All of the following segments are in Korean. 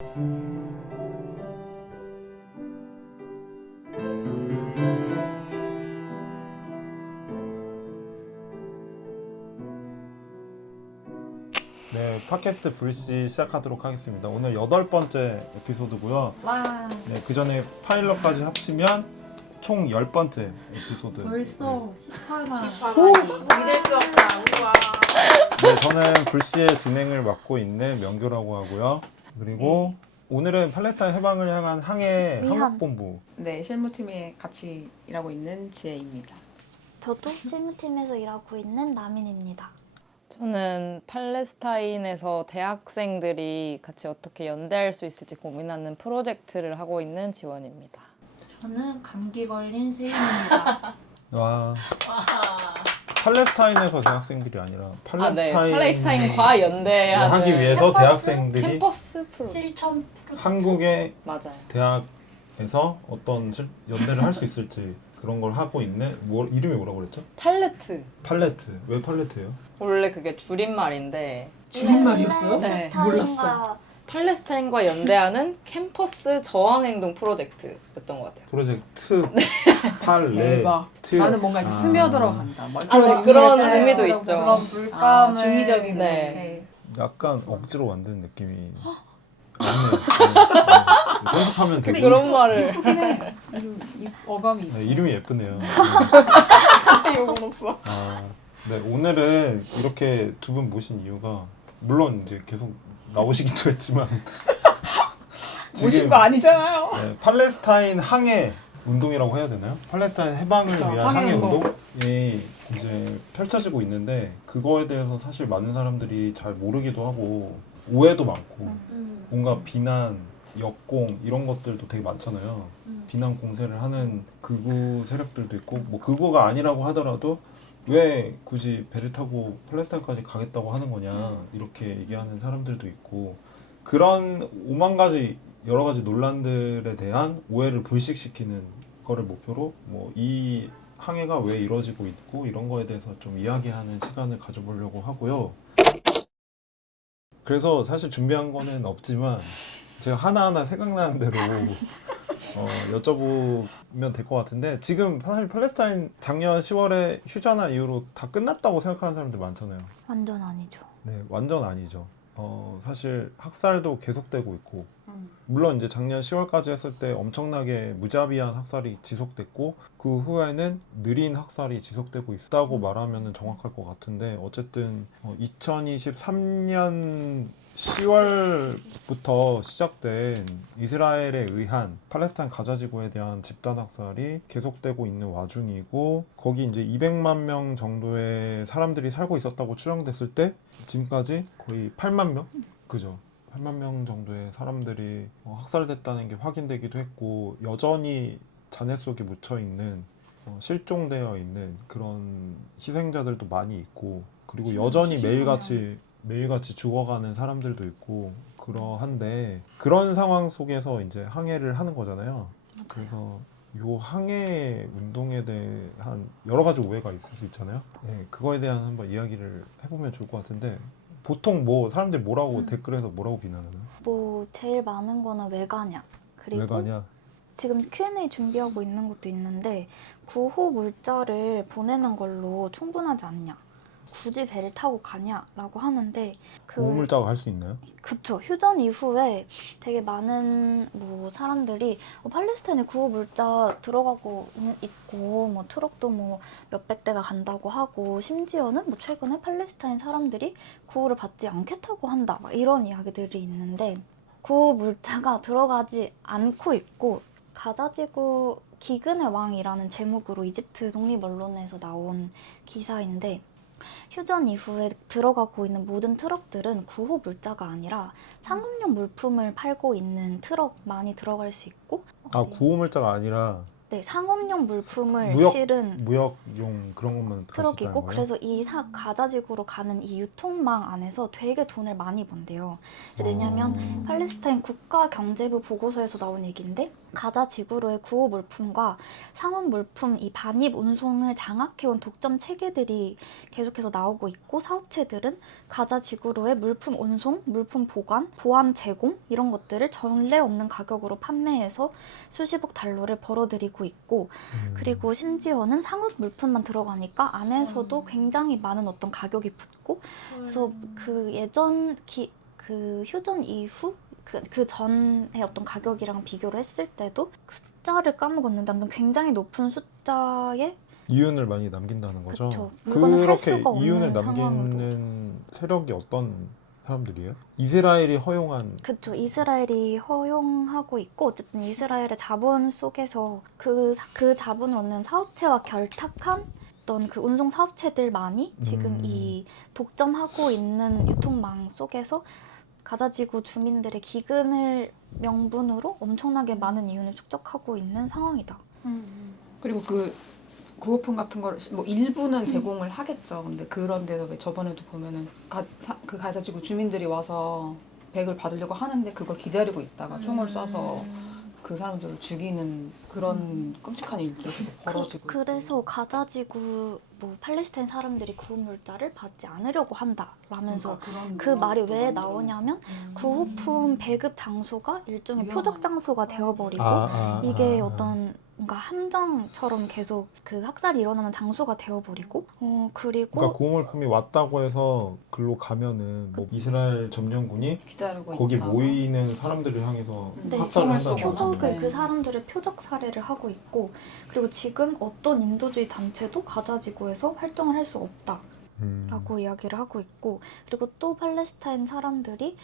네, 팟캐스트 불씨 시작하도록 하겠습니다. 오늘 8번째 에피소드고요. 와, 네, 그 전에 파일럿까지 합치면 총 10번째 에피소드. 벌써 18만. 18만이 믿을 수 없다. 우와. 네, 저는 불씨의 진행을 맡고 있는 명교라고 하고요. 그리고 오늘은 팔레스타인 해방을 향한 항해 위한. 항목본부. 네, 실무팀에 같이 일하고 있는 지혜입니다. 저도 실무팀에서 일하고 있는 나민입니다. 저는 팔레스타인에서 대학생들이 같이 어떻게 연대할 수 있을지 고민하는 프로젝트를 하고 있는 지원입니다. 저는 감기 걸린 세윤입니다. 와. 팔레스타인에서 대학생들이 아니라 팔레스타인과 연대하는 하기 위해서 대학생들이 캠퍼스 프로. 실천 프로젝트. 한국의 맞아요. 대학에서 어떤 연대를 할 수 있을지 그런 걸 하고 있는 이름이 뭐라고 그랬죠? 팔레트. 팔레트. 왜 팔레트예요? 원래 그게 줄임말인데 줄임말이었어요? 네, 몰랐어. 팔레스타인과 연대하는 캠퍼스 저항행동 프로젝트였던 것 같아요. 프로젝트 팔레트. 대박. 나는 뭔가 이렇게 스며들어 간다. 막 그런 의미를 의미도 짜고 있죠. 그런 물감을 중의적인 네. 약간 억지로 만든 느낌이 아니네요. 네. 편집하면 되고 그런 말을 이 어감이 네, 이름이 예쁘네요. 욕은 없어. 네, 오늘은 이렇게 두 분 모신 이유가 물론 이제 계속 나오시기도 했지만 모신 거 아니잖아요. 네, 팔레스타인 항해 운동이라고 해야 되나요? 팔레스타인 해방을 그쵸, 위한 항해 항해 운동. 운동이 이제 펼쳐지고 있는데 그거에 대해서 사실 많은 사람들이 잘 모르기도 하고 오해도 많고 뭔가 비난, 역공 이런 것들도 되게 많잖아요. 비난 공세를 하는 극우 세력들도 있고 뭐 극우가 아니라고 하더라도 왜 굳이 배를 타고 팔레스타인까지 가겠다고 하는 거냐 이렇게 얘기하는 사람들도 있고 그런 오만 가지 여러 가지 논란들에 대한 오해를 불식시키는 거를 목표로 뭐 이 항해가 왜 이루어지고 있고 이런 거에 대해서 좀 이야기하는 시간을 가져보려고 하고요. 그래서 사실 준비한 거는 없지만 제가 하나하나 생각나는 대로 여쭤보면 될 것 같은데 지금 사실 팔레스타인 작년 10월에 휴전한 이후로 다 끝났다고 생각하는 사람들 많잖아요. 완전 아니죠. 네, 완전 아니죠. 사실 학살도 계속되고 있고 물론 이제 작년 10월까지 했을 때 엄청나게 무자비한 학살이 지속됐고 그 후에는 느린 학살이 지속되고 있다고 말하면 정확할 것 같은데 어쨌든 2023년 10월부터 시작된 이스라엘에 의한 팔레스타인 가자지구에 대한 집단 학살이 계속되고 있는 와중이고 거기 이제 200만 명 정도의 사람들이 살고 있었다고 추정됐을 때 지금까지 거의 8만 명? 그죠? 8만 명 정도의 사람들이 학살됐다는 게 확인되기도 했고 여전히 잔해 속에 묻혀 있는 실종되어 있는 그런 희생자들도 많이 있고 그리고 여전히 매일같이 죽어가는 사람들도 있고 그러한데 그런 상황 속에서 이제 항해를 하는 거잖아요. 그래서 요 항해 운동에 대한 여러 가지 오해가 있을 수 있잖아요. 네, 그거에 대한 한번 이야기를 해보면 좋을 것 같은데 보통 뭐 사람들이 뭐라고 댓글에서 뭐라고 비난하나요? 뭐 제일 많은 거는 왜 가냐. 그리고 왜 가냐? 지금 Q&A 준비하고 있는 것도 있는데 구호 물자를 보내는 걸로 충분하지 않냐. 굳이 배를 타고 가냐라고 하는데 보호물자가 할 수 있나요? 그쵸. 휴전 이후에 되게 많은 뭐 사람들이 팔레스타인에 구호 물자 들어가고 있고 뭐 트럭도 뭐 몇백 대가 간다고 하고 심지어는 뭐 최근에 팔레스타인 사람들이 구호를 받지 않겠다고 한다 막 이런 이야기들이 있는데 구호 물자가 들어가지 않고 있고 가자지구 기근의 왕이라는 제목으로 이집트 독립 언론에서 나온 기사인데 휴전 이후에 들어가고 있는 모든 트럭들은 구호 물자가 아니라 상업용 물품을 팔고 있는 트럭만이 들어갈 수 있고 구호물자가 아니라 네, 상업용 물품을 실은 무역용 그런 것만 들어갈 수 있다는 트럭이고 거예요? 그래서 이 가자지구로 가는 이 유통망 안에서 되게 돈을 많이 번대요. 왜냐면 팔레스타인 국가경제부 보고서에서 나온 얘기인데 가자 지구로의 구호 물품과 상온 물품 이 반입 운송을 장악해온 독점 체계들이 계속해서 나오고 있고 사업체들은 가자 지구로의 물품 운송, 물품 보관, 보안 제공 이런 것들을 전례 없는 가격으로 판매해서 수십억 달러를 벌어들이고 있고 그리고 심지어는 상온 물품만 들어가니까 안에서도 굉장히 많은 어떤 가격이 붙고 그래서 그 예전 그 휴전 이후 그 전에 어떤 가격이랑 비교를 했을 때도 숫자를 까먹었는데 아무튼 굉장히 높은 숫자의 이윤을 많이 남긴다는 거죠. 그쵸. 물건을 살 그렇게 수가 없는 이윤을 상황으로. 남기는 세력이 어떤 사람들이에요? 이스라엘이 허용한 그쵸. 이스라엘이 허용하고 있고 어쨌든 이스라엘의 자본 속에서 그 자본을 얻는 사업체와 결탁한 어떤 그 운송 사업체들만이 지금 이 독점하고 있는 유통망 속에서 가자지구 주민들의 기근을 명분으로 엄청나게 많은 이윤을 축적하고 있는 상황이다. 그리고 그 구호품 같은 걸 뭐 일부는 제공을 하겠죠. 근데 그런 데서 왜 저번에도 보면은 그 가자지구 주민들이 와서 백을 받으려고 하는데 그걸 기다리고 있다가 총을 쏴서 그 사람들을 죽이는 그런 끔찍한 일도 계속 벌어지고 그래서 가자지구 뭐 팔레스타인 사람들이 구호 물자를 받지 않으려고 한다라면서 그 말이 왜 나오냐면 구호품 배급 장소가 일종의 표적 장소가 되어버리고 이게 어떤 뭔가 함정처럼 계속 그 학살이 일어나는 장소가 되어버리고 그리고 그러니까 구호물품이 왔다고 해서 글로 가면은 뭐 이스라엘 점령군이 기다리고 거기 있다가. 모이는 사람들을 향해서 네, 학살을 총을 쏘고. 한다는 거죠. 표적을 네. 그 사람들을 표적 살해를 하고 있고 그리고 지금 어떤 인도주의 단체도 가자지구에서 활동을 할 수 없다라고 이야기를 하고 있고 그리고 또 팔레스타인 사람들이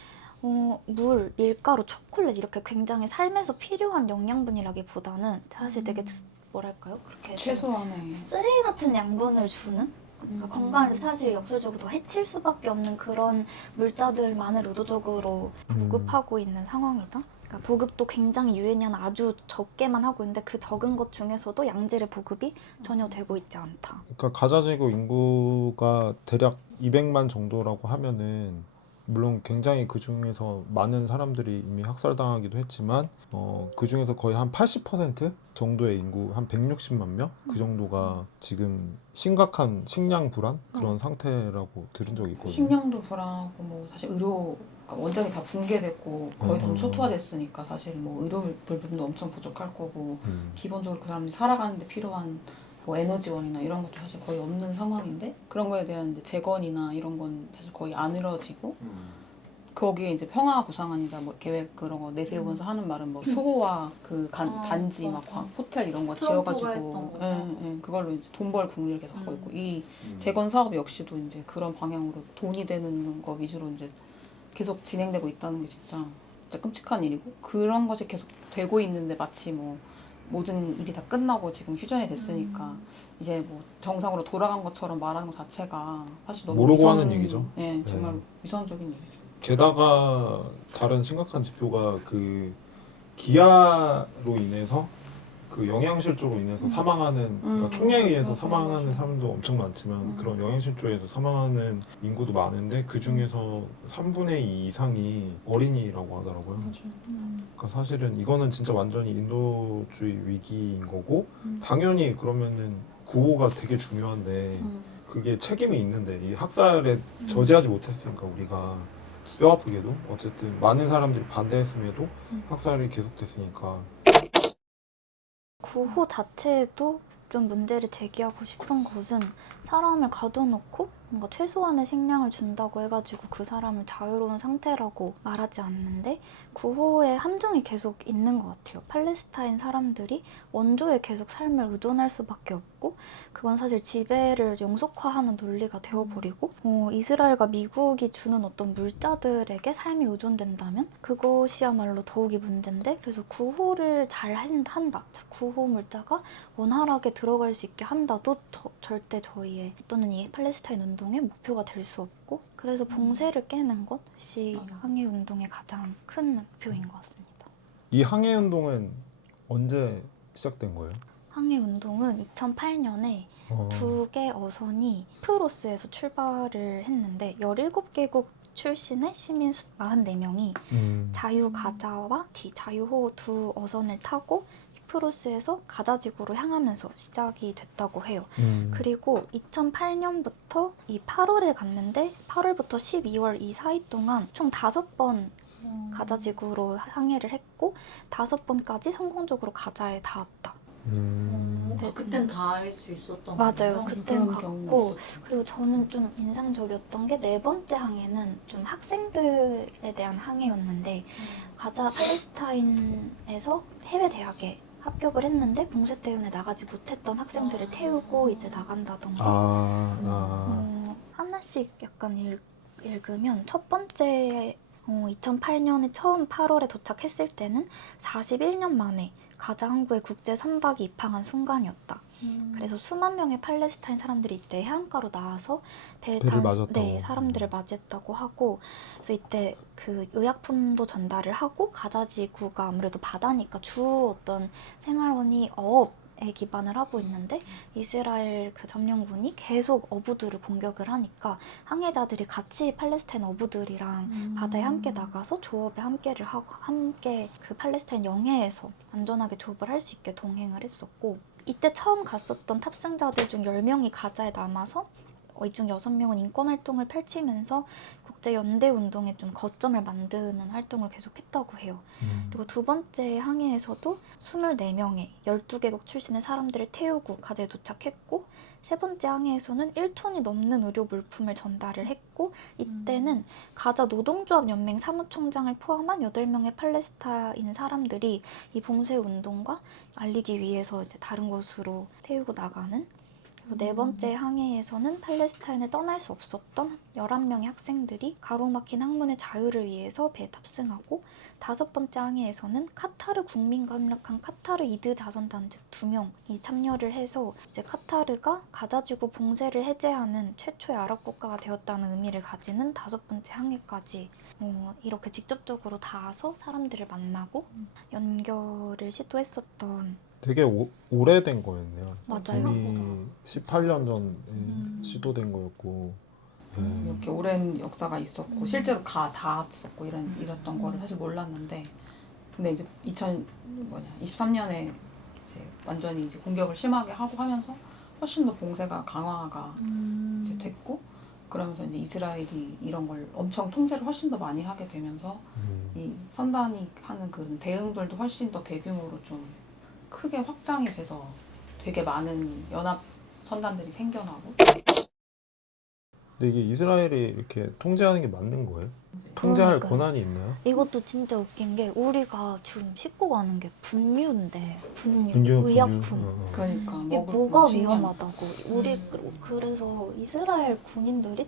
물, 밀가루, 초콜릿 이렇게 굉장히 삶에서 필요한 영양분이라기보다는 사실 되게 뭐랄까요? 그렇게 최소한의 쓰레기 같은 양분을 주는 그러니까 건강을 사실 역설적으로 더 해칠 수밖에 없는 그런 물자들만을 의도적으로 보급하고 있는 상황이다. 그러니까 보급도 굉장히 유엔이한 아주 적게만 하고 있는데 그 적은 것 중에서도 양질의 보급이 전혀 되고 있지 않다. 그러니까 가자지구 인구가 대략 200만 정도라고 하면은 물론 굉장히 그 중에서 많은 사람들이 이미 학살당하기도 했지만 그 중에서 거의 한 80% 정도의 인구 한 160만 명 그 정도가 지금 심각한 식량 불안 그런 상태라고 들은 적이 있거든요. 식량도 불안하고 뭐 사실 의료 그러니까 원장이 다 붕괴됐고 거의 다 초토화됐으니까 사실 뭐 의료 불분도 엄청 부족할 거고 기본적으로 그 사람들이 살아가는데 필요한 뭐 에너지원이나 이런 것도 사실 거의 없는 상황인데 그런 거에 대한 이제 재건이나 이런 건 사실 거의 안 이루어지고 거기에 이제 평화 구상안이다 뭐 계획 그런 거 내세우면서 하는 말은 뭐 초호화 그 단지 막 호텔 이런 거 트럼프가 지어가지고 했던 거. 그걸로 이제 돈 벌 국리를 계속 하고 있고 이 재건 사업 역시도 이제 그런 방향으로 돈이 되는 거 위주로 이제 계속 진행되고 있다는 게 진짜 끔찍한 일이고 그런 것이 계속 되고 있는데 마치 뭐 모든 일이 다 끝나고 지금 휴전이 됐으니까 이제 뭐 정상으로 돌아간 것처럼 말하는 것 자체가 사실 너무 모르고 하는 얘기죠. 네, 정말 네. 위선적인 얘기죠. 게다가 다른 심각한 지표가 그 기아로 인해서 그 영양실조로 인해서 사망하는 그러니까 총에 의해서 맞아, 사망하는 맞아. 사람도 엄청 많지만 그런 영양실조에서 사망하는 인구도 많은데 그 중에서 3분의 2 이상이 어린이라고 하더라고요. 그러니까 사실은 이거는 진짜 완전히 인도주의 위기인 거고 당연히 그러면은 구호가 되게 중요한데 그게 책임이 있는데 이 학살에 저지하지 못했으니까 우리가 뼈 아프게도 어쨌든 많은 사람들이 반대했음에도 학살이 계속됐으니까 구호 자체에도 좀 문제를 제기하고 싶은 것은 사람을 가둬놓고 뭔가 최소한의 식량을 준다고 해가지고 그 사람을 자유로운 상태라고 말하지 않는데 구호의 함정이 계속 있는 것 같아요. 팔레스타인 사람들이 원조에 계속 삶을 의존할 수밖에 없고 그건 사실 지배를 영속화하는 논리가 되어버리고 이스라엘과 미국이 주는 어떤 물자들에게 삶이 의존된다면 그것이야말로 더욱이 문제인데 그래서 구호를 잘 한다. 구호 물자가 원활하게 들어갈 수 있게 한다도 절대 저희의 또는 이 팔레스타인 운동의 목표가 될 수 없고 그래서 봉쇄를 깨는 것이 항해 운동의 가장 큰 목표인 것 같습니다. 이 항해 운동은 언제 시작된 거예요? 항해 운동은 2008년에 두 개 어선이 키프로스에서 출발을 했는데 17개국 출신의 시민 44명이 자유 가자와 자유호 두 어선을 타고 키프로스에서 가자지구로 향하면서 시작이 됐다고 해요. 그리고 2008년부터 이 8월에 갔는데 8월부터 12월 이 사이 동안 총 5번 가자지구로 항해를 했고 5번까지 성공적으로 가자에 닿았다. 네, 그땐 다 할 수 있었던 맞아요. 거예요? 그땐 그런 경우는 갔고 있었죠. 그리고 저는 좀 인상적이었던 게 4번째 항해는 좀 학생들에 대한 항해였는데 가자 팔레스타인에서 해외 대학에 합격을 했는데 봉쇄 때문에 나가지 못했던 학생들을 태우고 이제 나간다던가 하나씩 약간 읽으면 첫 번째 2008년에 처음 8월에 도착했을 때는 41년 만에 가자 항구에 국제 선박이 입항한 순간이었다. 그래서 수만 명의 팔레스타인 사람들이 이때 해안가로 나와서 배를 맞았다고. 네, 사람들을 맞이했다고 하고, 그래서 이때 그 의약품도 전달을 하고 가자지구가 아무래도 바다니까 주 어떤 생활원이 어업에 기반을 하고 있는데 이스라엘 그 점령군이 계속 어부들을 공격을 하니까 항해자들이 같이 팔레스타인 어부들이랑 바다에 함께 나가서 조업에 함께를 하고 함께 그 팔레스타인 영해에서 안전하게 조업을 할 수 있게 동행을 했었고 이때 처음 갔었던 탑승자들 중 10명이 가자에 남아서 이 중 6명은 인권활동을 펼치면서 국제연대운동에 좀 거점을 만드는 활동을 계속했다고 해요. 그리고 두 번째 항해에서도 24명의 12개국 출신의 사람들을 태우고 가자에 도착했고 세 번째 항해에서는 1톤이 넘는 의료 물품을 전달을 했고 이때는 가자 노동조합 연맹 사무총장을 포함한 8명의 팔레스타인 사람들이 이 봉쇄 운동과 알리기 위해서 이제 다른 곳으로 태우고 나가는 그리고 네 번째 항해에서는 팔레스타인을 떠날 수 없었던 11명의 학생들이 가로막힌 항문의 자유를 위해서 배에 탑승하고 다섯 번째 항해에서는 카타르 국민과 협력한 카타르 이드 자선단체 2명이 참여를 해서 이제 카타르가 가자지구 봉쇄를 해제하는 최초의 아랍 국가가 되었다는 의미를 가지는 다섯 번째 항해까지 이렇게 직접적으로 닿아서 사람들을 만나고 연결을 시도했었던 되게 오래된 거였네요. 맞아요. 이미 18년 전에 시도된 거였고. 이렇게 오랜 역사가 있었고 실제로 닿았었고 이랬던 거를 사실 몰랐는데 근데 이제 2023년에 이제 완전히 이제 공격을 심하게 하고 하면서 훨씬 더 봉쇄가 강화가 이제 됐고 그러면서 이제 이스라엘이 이런 걸 엄청 통제를 훨씬 더 많이 하게 되면서 이 선단이 하는 그런 대응들도 훨씬 더 대규모로 좀 크게 확장이 돼서 되게 많은 연합 선단들이 생겨나고 근데 이게 이스라엘이 이렇게 통제하는 게 맞는 거예요? 통제할 그러니까요. 권한이 있나요? 이것도 진짜 웃긴 게 우리가 지금 싣고 가는 게 분유인데 분유, 의약품 그러니까 이게 먹을 뭐가 거 신기한 위험하다고 우리 그래서 이스라엘 군인들이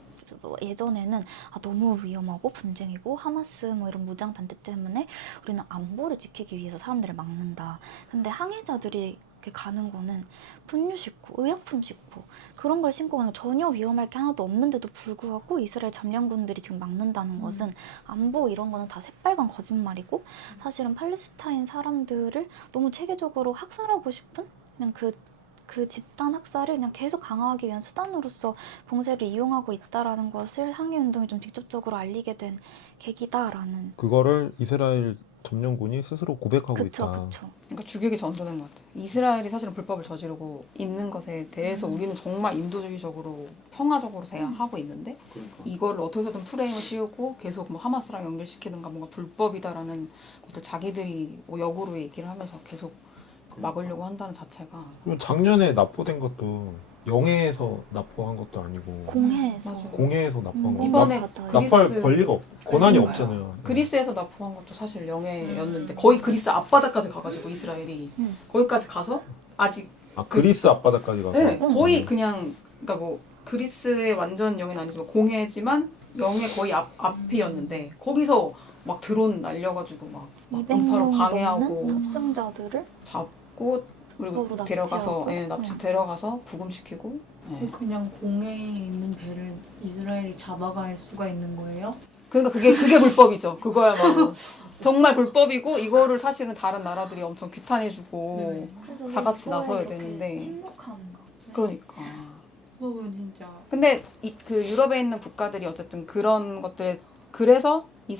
예전에는 너무 위험하고 분쟁이고 하마스 뭐 이런 무장 단체 때문에 우리는 안보를 지키기 위해서 사람들을 막는다. 근데 항해자들이 이렇게 가는 거는 분유 싣고 의약품 싣고 그런 걸 신고 가는 전혀 위험할 게 하나도 없는데도 불구하고 이스라엘 점령군들이 지금 막는다는 것은 안보 이런 거는 다 새빨간 거짓말이고 사실은 팔레스타인 사람들을 너무 체계적으로 학살하고 싶은 그냥 그 집단 학살을 그냥 계속 강화하기 위한 수단으로서 봉쇄를 이용하고 있다라는 것을 항해운동이 좀 직접적으로 알리게 된 계기다라는. 그거를 이스라엘 점령군이 스스로 고백하고 그쵸, 있다. 그쵸. 그러니까 주객이 전도된 것 같아요. 이스라엘이 사실은 불법을 저지르고 있는 것에 대해서 우리는 정말 인도주의적으로 평화적으로 대응하고 있는데 이걸 어떻게 해서든 프레임을 씌우고 계속 뭐 하마스랑 연결시키든가 뭔가 불법이다라는 것들 자기들이 뭐 역으로 얘기를 하면서 계속 막으려고 한다는 자체가 그리고 작년에 납포된 것도 영해에서 납포한 것도 아니고 공해에서. 맞아. 공해에서 납포한 거. 이번에 바다에. 납포할 그리스- 권리가 권한이 그러니까요. 없잖아요. 그리스에서 납포한 것도 사실 영해였는데 거의 그리스 앞바다까지 가가지고 이스라엘이 거기까지 가서 아직 그리스 앞바다까지 가서. 네, 거의 그냥 그러니까 뭐 그리스의 완전 영해는 아니지만 공해지만 영해 거의 앞이었는데 거기서 막 드론 날려가지고 막 200명 방해하고 넘는 탑승자들을 잡고 그리고 서로 데려가서 납치하고. 납치 데려가서 구금시키고 그냥 공해에 있는 배를 이스라엘이 잡아갈 수가 있는 거예요? 그러니까 그게 불법이죠. 그거야말로 정말 불법이고 이거를 사실은 다른 나라들이 엄청 규탄해주고 네. 그래서 다 같이 그거에 나서야 이렇게 되는데. 침묵하는 거. 그러니까. 그거 진짜 근데 그 유럽에 있는 국가들이 어쨌든 그런 것들에 그래서 이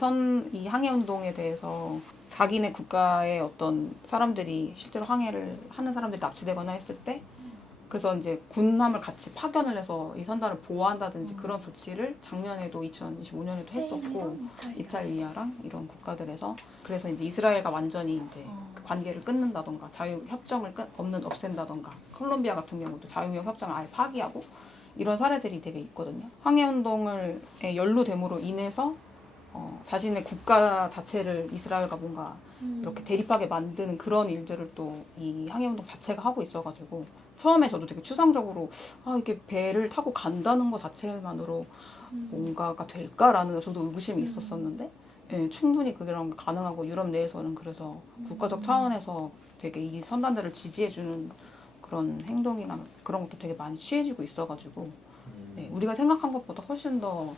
항해 운동에 대해서 자기네 국가의 어떤 사람들이 실제로 항해를 하는 사람들이 납치되거나 했을 때 그래서 이제 군함을 같이 파견을 해서 이 선단을 보호한다든지 그런 조치를 작년에도 2025년에도 했었고 이탈리아랑 이런 국가들에서 그래서 이제 이스라엘과 완전히 이제 그 관계를 끊는다던가 자유 협정을 없앤다던가 콜롬비아 같은 경우도 자유무역 협정을 아예 파기하고 이런 사례들이 되게 있거든요. 항해 운동을 연루됨으로 인해서 자신의 국가 자체를 이스라엘과 뭔가 이렇게 대립하게 만드는 그런 일들을 또 이 항해 운동 자체가 하고 있어가지고 처음에 저도 되게 추상적으로 이게 배를 타고 간다는 것 자체만으로 뭔가가 될까라는 저도 의구심이 있었었는데 예, 충분히 그런 게 가능하고 유럽 내에서는 그래서 국가적 차원에서 되게 이 선단들을 지지해주는 그런 행동이나 그런 것도 되게 많이 취해지고 있어가지고 네, 우리가 생각한 것보다 훨씬 더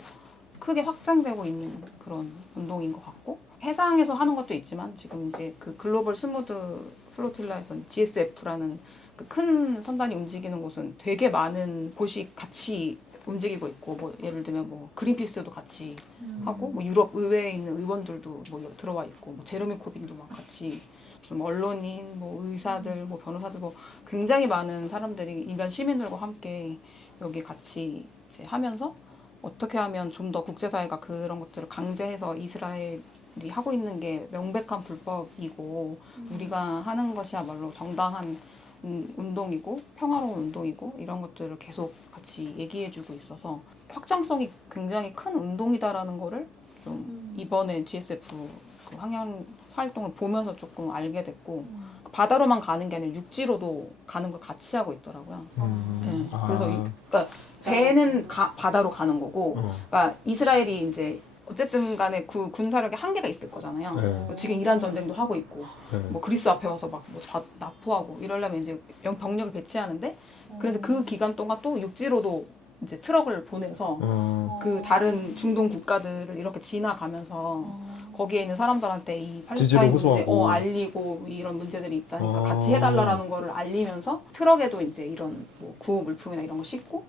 크게 확장되고 있는 그런 운동인 것 같고 해상에서 하는 것도 있지만 지금 이제 그 글로벌 스무드 플로틸라에서 GSF라는 그 큰 선단이 움직이는 곳은 되게 많은 곳이 같이 움직이고 있고 뭐 예를 들면 뭐 그린피스도 같이 하고 뭐 유럽 의회에 있는 의원들도 뭐 들어와 있고 뭐 제르미 코빈도 막 같이 무슨 뭐 언론인 뭐 의사들 뭐 변호사들 뭐 굉장히 많은 사람들이 일반 시민들과 함께 여기 같이 이제 하면서 어떻게 하면 좀 더 국제사회가 그런 것들을 강제해서 이스라엘이 하고 있는 게 명백한 불법이고 우리가 하는 것이야말로 정당한 운동이고 평화로운 운동이고 이런 것들을 계속 같이 얘기해주고 있어서 확장성이 굉장히 큰 운동이다라는 거를 좀 이번에 GSF 그 항양 활동을 보면서 조금 알게 됐고 바다로만 가는 게 아니라 육지로도 가는 걸 같이 하고 있더라고요. 네. 그래서 그러니까 배는 바다로 가는 거고, 그러니까 이스라엘이 이제 어쨌든 간에 그 군사력에 한계가 있을 거잖아요. 네. 지금 이란 전쟁도 하고 있고, 네. 뭐 그리스 앞에 와서 막 뭐 납포하고 이러려면 이제 병력을 배치하는데, 그래서 그 기간 동안 또 육지로도 이제 트럭을 보내서 그 다른 중동 국가들을 이렇게 지나가면서 거기에 있는 사람들한테 이 팔레스타인 문제 호소하고. 알리고 이런 문제들이 있다니까 같이 해달라라는 거를 알리면서 트럭에도 이제 이런 뭐 구호 물품이나 이런 거 싣고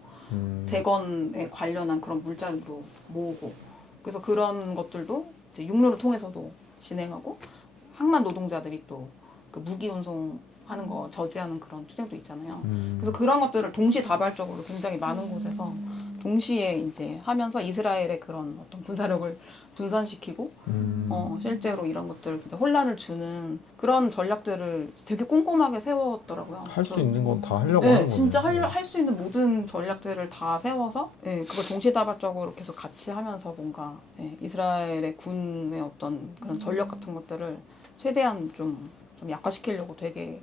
재건에 관련한 그런 물자들도 모으고 그래서 그런 것들도 이제 육로를 통해서도 진행하고 항만 노동자들이 또 그 무기 운송하는 거 저지하는 그런 투쟁도 있잖아요. 그래서 그런 것들을 동시다발적으로 굉장히 많은 곳에서 동시에 이제 하면서 이스라엘의 그런 어떤 군사력을 분산시키고 실제로 이런 것들 진짜 혼란을 주는 그런 전략들을 되게 꼼꼼하게 세웠더라고요. 할 수 있는 건 다 하려고 네, 하는 거예요. 진짜 할 수 있는 모든 전략들을 다 세워서 네, 그걸 동시다발적으로 계속 같이 하면서 뭔가 네, 이스라엘의 군의 어떤 그런 전력 같은 것들을 최대한 좀 약화시키려고 되게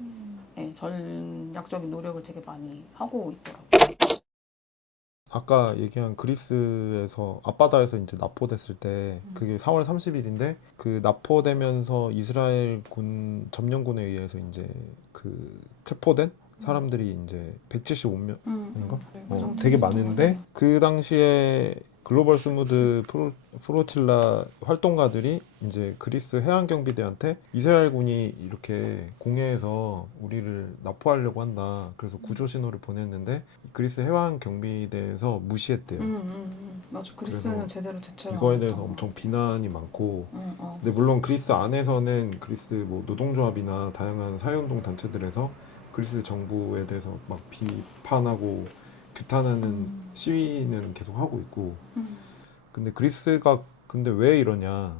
네, 전략적인 노력을 되게 많이 하고 있더라고요. 아까 얘기한 그리스에서 앞바다에서 이제 납포됐을 때 그게 4월 30일인데 그 납포되면서 이스라엘 군 점령군에 의해서 이제 그 체포된 사람들이 이제 175명인가? 되게 많은데 그 당시에 글로벌 스무드 프로틸라 활동가들이 이제 그리스 해안경비대한테 이스라엘군이 이렇게 공해에서 우리를 납포하려고 한다. 그래서 구조 신호를 보냈는데 그리스 해안경비대에서 무시했대요. 맞아. 그리스는 그래서 제대로 대처를 이거에 안 대해서 했던 엄청 비난이 많고 거. 근데 물론 그리스 안에서는 그리스 뭐 노동조합이나 다양한 사회운동 단체들에서 그리스 정부에 대해서 막 비판하고 규탄하는 시위는 계속 하고 있고 근데 그리스가 근데 왜 이러냐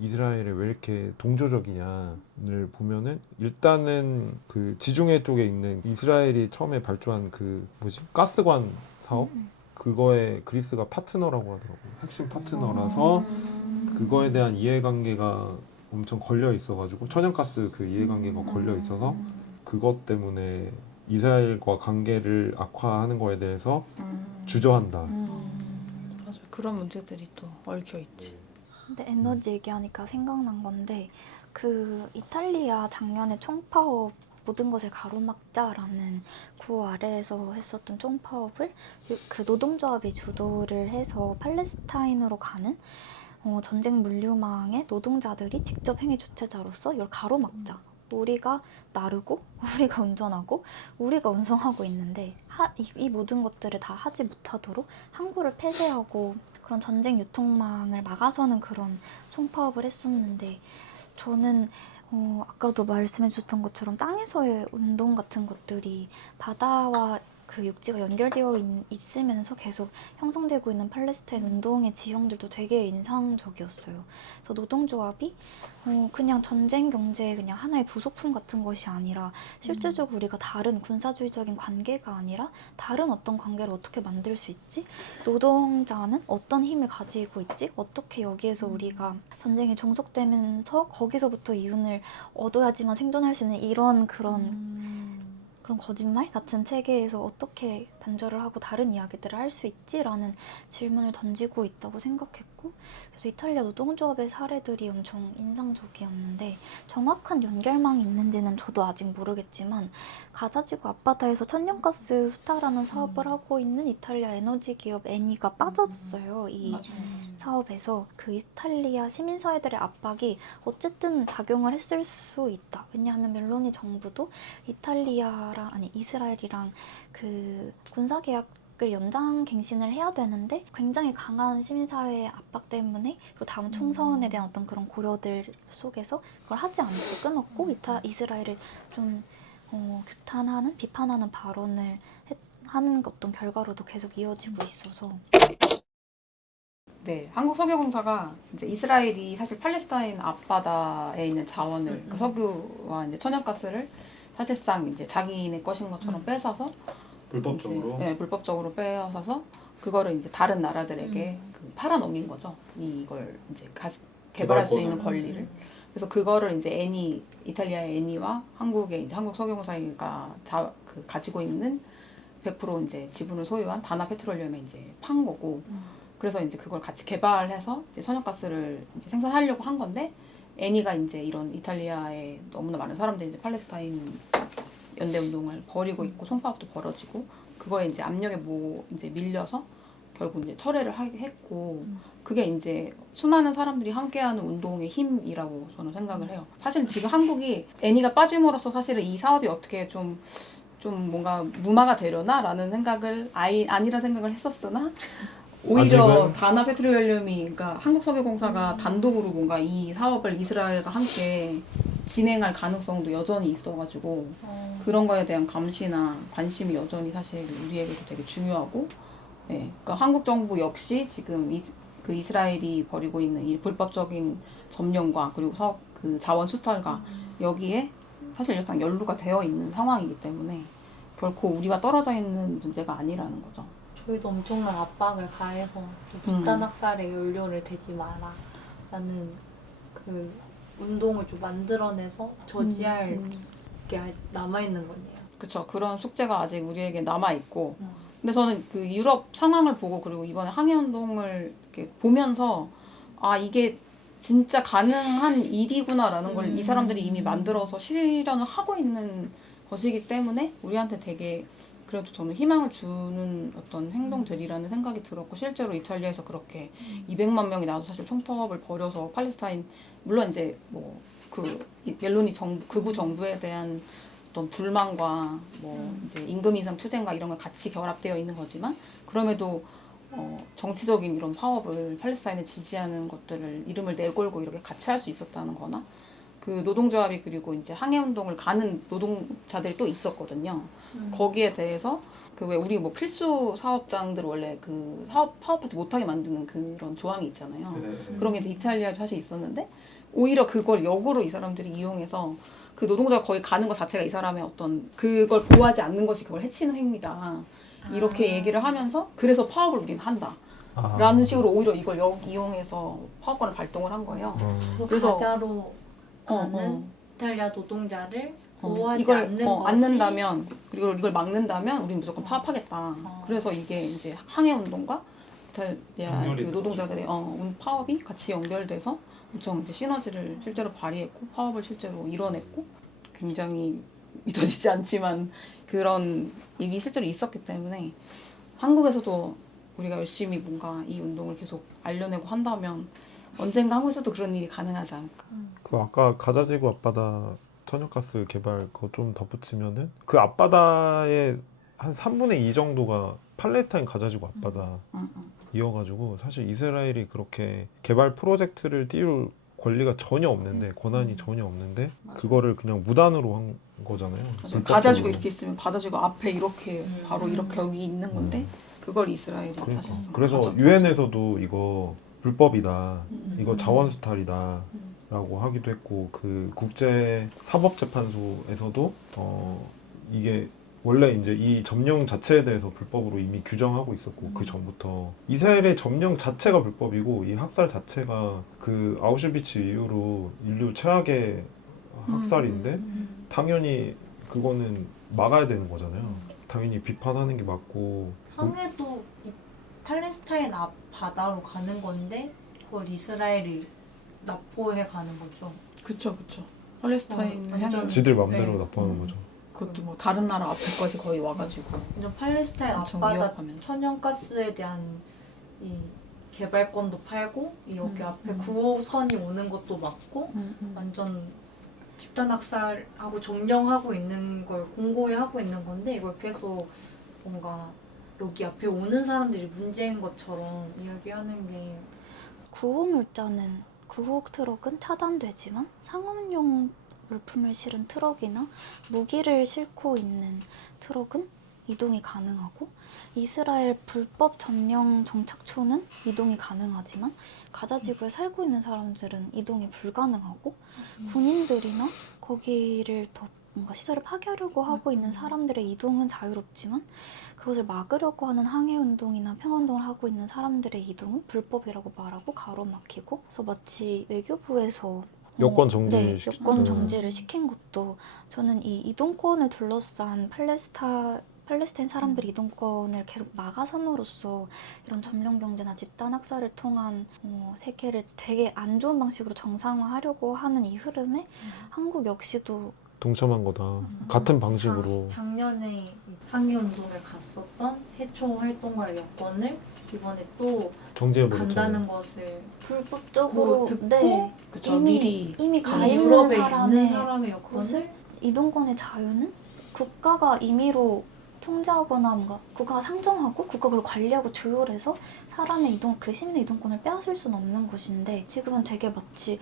이스라엘에 왜 이렇게 동조적이냐를 보면은 일단은 그 지중해 쪽에 있는 이스라엘이 처음에 발주한 그 뭐지 가스관 사업 그거에 그리스가 파트너라고 하더라고요. 핵심 파트너라서 그거에 대한 이해관계가 엄청 걸려 있어가지고 천연가스 그 이해관계가 걸려 있어서 그것 때문에 이스라엘과 관계를 악화하는 거에 대해서 주저한다. 맞아. 그런 문제들이 또 얽혀 있지. 근데 에너지 얘기하니까 생각난 건데 그 이탈리아 작년에 총파업 모든 것을 가로막자라는 구호 아래에서 했었던 총파업을 그 노동조합이 주도를 해서 팔레스타인으로 가는 전쟁 물류망의 노동자들이 직접 행위 주체자로서 이걸 가로막자. 우리가 나르고 우리가 운전하고 우리가 운송하고 있는데 이 모든 것들을 다 하지 못하도록 항구를 폐쇄하고 그런 전쟁 유통망을 막아서는 그런 총파업을 했었는데 저는 아까도 말씀해 주셨던 것처럼 땅에서의 운동 같은 것들이 바다와 그 육지가 연결되어 있으면서 계속 형성되고 있는 팔레스타인 운동의 지형들도 되게 인상적이었어요. 그래서 노동조합이 그냥 전쟁 경제의 그냥 하나의 부속품 같은 것이 아니라 실질적으로 우리가 다른 군사주의적인 관계가 아니라 다른 어떤 관계를 어떻게 만들 수 있지? 노동자는 어떤 힘을 가지고 있지? 어떻게 여기에서 우리가 전쟁이 종속되면서 거기서부터 이윤을 얻어야지만 생존할 수 있는 이런 그런 거짓말 같은 체계에서 어떻게 단절을 하고 다른 이야기들을 할 수 있지라는 질문을 던지고 있다고 생각했고 그래서 이탈리아 노동조합의 사례들이 엄청 인상적이었는데 정확한 연결망이 있는지는 저도 아직 모르겠지만 가자지구 앞바다에서 천연가스 수탈하는 사업을 하고 있는 이탈리아 에너지 기업 에니가 빠졌어요. 이 사업에서 그 이탈리아 시민사회들의 압박이 어쨌든 작용을 했을 수 있다. 왜냐하면 멜로니 정부도 이스라엘이랑 그 군사계약을 연장갱신을 해야 되는데 굉장히 강한 시민사회의 압박 때문에 그리고 다음 총선에 대한 어떤 그런 고려들 속에서 그걸 하지 않고 끊었고 이스라엘을 좀 규탄하는 비판하는 발언을 하는 어떤 결과로도 계속 이어지고 있어서 네, 한국석유공사가 이제 이스라엘이 사실 팔레스타인 앞바다에 있는 자원을 그러니까 석유와 이제 천연가스를 사실상 이제 자기네 것인 것처럼 뺏어서 불법적으로 이제, 네, 불법적으로 빼앗아서 그거를 이제 다른 나라들에게 그 팔아넘긴 거죠. 이걸 이제 개발할 수 있는 권리를. 그래서 그거를 이제 이탈리아의 애니와 한국의 이제 한국석유공사가 가지고 있는 100% 이제 지분을 소유한 다나 페트롤리움에 이제 판 거고. 그래서 이제 그걸 같이 개발해서 이제 천연가스를 이제 생산하려고 한 건데 애니가 이제 이런 이탈리아에 너무나 많은 사람들이 이제 팔레스타인 연대 운동을 벌이고 있고 총파업도 벌어지고 그거에 이제 압력에 이제 밀려서 결국 이제 철회를 했고 그게 이제 수많은 사람들이 함께하는 운동의 힘이라고 저는 생각을 해요. 사실 지금 한국이 애니가 빠짐으로써 사실은 이 사업이 어떻게 좀 뭔가 무마가 되려나라는 생각을 아니라 생각을 했었으나 오히려 아직은? 다나 페트롤리움이 그러니까 한국석유공사가 단독으로 뭔가 이 사업을 이스라엘과 함께 진행할 가능성도 여전히 있어가지고 그런 거에 대한 감시나 관심이 여전히 사실 우리에게도 되게 중요하고 네, 그러니까 한국 정부 역시 지금 그 이스라엘이 벌이고 있는 이 불법적인 점령과 그리고 그 자원 수탈과 여기에 사실상 연루가 되어 있는 상황이기 때문에 결코 우리와 떨어져 있는 문제가 아니라는 거죠. 저희도 엄청난 압박을 가해서 또 집단 학살의 연료를 대지 마라 라는 그 운동을 좀 만들어내서 저지할 게 남아있는 거네요. 그쵸. 그런 숙제가 아직 우리에게 남아있고 근데 저는 그 유럽 상황을 보고 그리고 이번에 항해운동을 이렇게 보면서 아 이게 진짜 가능한 일이구나라는 걸 이 사람들이 이미 만들어서 실현을 하고 있는 것이기 때문에 우리한테 되게 그래도 저는 희망을 주는 어떤 행동들이라는 생각이 들었고 실제로 이탈리아에서 그렇게 200만 명이 나와서 사실 총파업을 벌여서 팔레스타인 물론 이제 뭐 그 멜로니 정부 극우 정부에 대한 어떤 불만과 뭐 이제 임금 인상 투쟁과 이런 걸 같이 결합되어 있는 거지만 그럼에도 정치적인 이런 파업을 팔레스타인을 지지하는 것들을 이름을 내걸고 이렇게 같이 할 수 있었다는 거나 그 노동조합이 그리고 이제 항해운동을 가는 노동자들이 또 있었거든요. 거기에 대해서 그 왜 우리 뭐 필수 사업장들 원래 그 파업하지 못하게 만드는 그런 조항이 있잖아요. 그런 게 이제 이탈리아에 사실 있었는데 오히려 그걸 역으로 이 사람들이 이용해서 그 노동자가 거기 가는 것 자체가 이 사람의 어떤 그걸 보호하지 않는 것이 그걸 해치는 행위다. 이렇게 얘기를 하면서 그래서 파업을 우리는 한다. 라는 식으로 오히려 이걸 이용해서 파업권을 발동을 한 거예요. 그래서 가자로 가는 이탈리아 노동자를 보호하지 않는다면 그리고 이걸 막는다면 우리는 무조건 파업하겠다. 그래서 이게 이제 항해운동과 이탈리아 그 노동자들의 파업이 같이 연결돼서 엄청 이제 시너지를 실제로 발휘했고 파업을 실제로 이뤄냈고 굉장히 믿어지지 않지만 그런 일이 실제로 있었기 때문에 한국에서도 우리가 열심히 뭔가 이 운동을 계속 알려내고 한다면 언젠가 한국에서도 그런 일이 가능하지 않을까. 그 아까 가자지구 앞바다 천연가스 개발 그거 좀 덧붙이면은 그 앞바다의 한 3분의 2 정도가 팔레스타인 가자지구 앞바다 이어가지고 사실 이스라엘이 그렇게 개발 프로젝트를 띄울 권리가 전혀 없는데 권한이 전혀 없는데 맞아. 그거를 그냥 무단으로 한 거잖아요. 맞아. 가자지구 이렇게 있으면 가자지구 앞에 이렇게 음. 바로 이렇게 여기 있는 건데 그걸 이스라엘이 그러니까. 사실상 그래서 가져간 유엔에서도 이거 불법이다, 이거 음. 자원수탈이다 라고 하기도 했고 그 국제 사법재판소에서도 이게 원래 이제 이 점령 자체에 대해서 불법으로 이미 규정하고 있었고 그 전부터 이스라엘의 점령 자체가 불법이고 이 학살 자체가 그 아우슈비츠 이후로 인류 최악의 학살인데 당연히 그거는 막아야 되는 거잖아요. 당연히 비판하는 게 맞고 항해도 이 팔레스타인 앞 바다로 가는 건데 그걸 이스라엘이 납포해 가는 거죠. 그쵸. 팔레스타인 완전 향해 지들 맘대로 네. 납포하는 거죠. 그것도 뭐 다른 나라 앞에까지 거의 와가지고 완전 팔레스타인 엄청 앞바다 위협하면서. 천연가스에 대한 이 개발권도 팔고 이 여기 앞에 9호선이 오는 것도 막고 완전 집단 학살하고 점령하고 있는 걸 공고히 하고 있는 건데 이걸 계속 뭔가 여기 앞에 오는 사람들이 문제인 것처럼 이야기하는 게 9호 물자는 9호 트럭은 차단되지만 상업용 물품을 실은 트럭이나 무기를 싣고 있는 트럭은 이동이 가능하고 이스라엘 불법 점령 정착초는 이동이 가능하지만 가자 지구에 살고 있는 사람들은 이동이 불가능하고 군인들이나 거기를 더 뭔가 시설을 파괴하려고 하고 있는 사람들의 이동은 자유롭지만 그것을 막으려고 하는 항해운동이나 평화운동을 하고 있는 사람들의 이동은 불법이라고 말하고 가로막히고 그래서 마치 외교부에서 여권 정지 네, 시키- 여권 네. 정지를 시킨 것도 저는 이 이동권을 둘러싼 팔레스타인 사람들의 이동권을 계속 막아섬으로써 이런 점령 경제나 집단 학살을 통한 세계를 되게 안 좋은 방식으로 정상화하려고 하는 이 흐름에 한국 역시도 동참한 거다. 같은 방식으로. 작년에 항해운동에 갔었던 해초 활동가의 여권을 이번에 또 정지해버렸잖아요. 간다는 것을 불법적으로 듣고 네, 그쵸 미리 이미 가 있는 유럽에 있는 사람의 사람의 여권을 이동권의 자유는 국가가 임의로 통제하거나 뭔가 국가가 상정하고 국가가 그걸 관리하고 조율해서 사람의 이동, 그 시민의 이동권을 빼앗을 수는 없는 것인데 지금은 되게 마치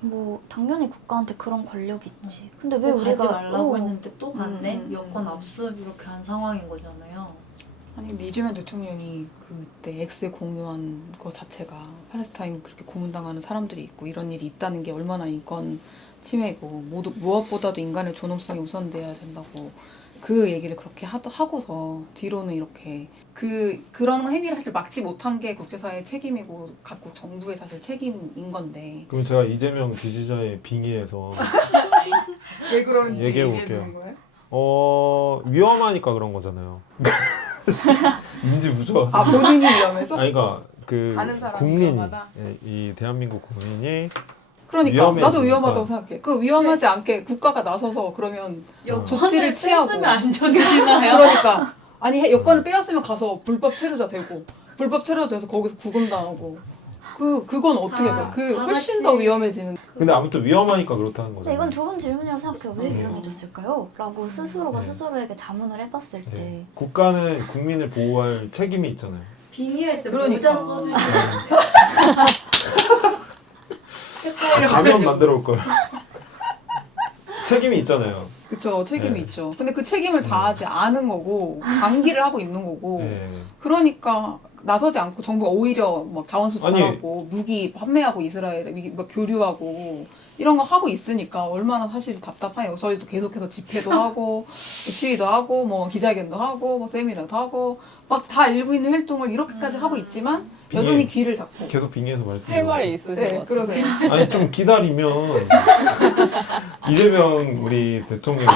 뭐 당연히 국가한테 그런 권력이 있지. 근데 왜 가지 우리가 말라고 했는데 또 갔네? 음. 여권 압수 이렇게 한 상황인 거잖아요. 아니 이재명 대통령이 그때 X에 공유한 거 자체가 팔레스타인 그렇게 고문당하는 사람들이 있고 이런 일이 있다는 게 얼마나 인권 침해고 무엇보다도 인간의 존엄성이 우선돼야 된다고 그 얘기를 그렇게 하고서 뒤로는 이렇게 그런 행위를 사실 막지 못한 게 국제사회의 책임이고 각국 정부의 사실 책임인 건데 그럼 제가 이재명 지지자의 빙의에서 왜 그러는지 얘기해 얘기해주는 볼게요. 거예요? 위험하니까 그런 거잖아요. 인지 부조화. 아 본인이 위험해서? 아니 그러니까 그 가는 사람이 국민이 위험하다? 이 대한민국 국민이 그러니까 위험해지니까. 나도 위험하다고 생각해. 그 위험하지 않게 국가가 나서서 그러면 조치를 취하고. 뺐으면 안전해지나요? 그러니까 아니 여권을 빼앗으면 가서 불법 체류자 되고 불법 체류자 돼서 거기서 구금당하고 그건 어떻게 돼? 그 다 훨씬 같이 더 위험해지는. 근데 아무튼 위험하니까 그렇다는 근데 거잖아요. 이건 좋은 질문이라고 생각해요. 왜 네. 위험해졌을까요? 라고 스스로가 네. 스스로에게 자문을 해봤을 때 네. 국가는 국민을 보호할 책임이 있잖아요. 빙의할 때 그러니까. 모자 써주세요. 가면 만들어 올 걸. 책임이 있잖아요. 그쵸 책임이 네. 있죠. 근데 그 책임을 다하지 않은 거고 방기를 하고 있는 거고 네. 그러니까 나서지 않고 정부가 오히려 막 자원수탈하고 무기 판매하고 이스라엘에 막 교류하고 이런 거 하고 있으니까 얼마나 사실 답답해요. 저희도 계속해서 집회도 하고 시위도 하고 뭐 기자회견도 하고 뭐 세미나도 하고 막 다 일고 있는 활동을 이렇게까지 하고 있지만 여전히 귀를 닫고. 계속 빙의해서 말씀드려요. 할 말이 있으신 것 네, 같아요. 그러세요. 아니 좀 기다리면 이재명 우리 대통령이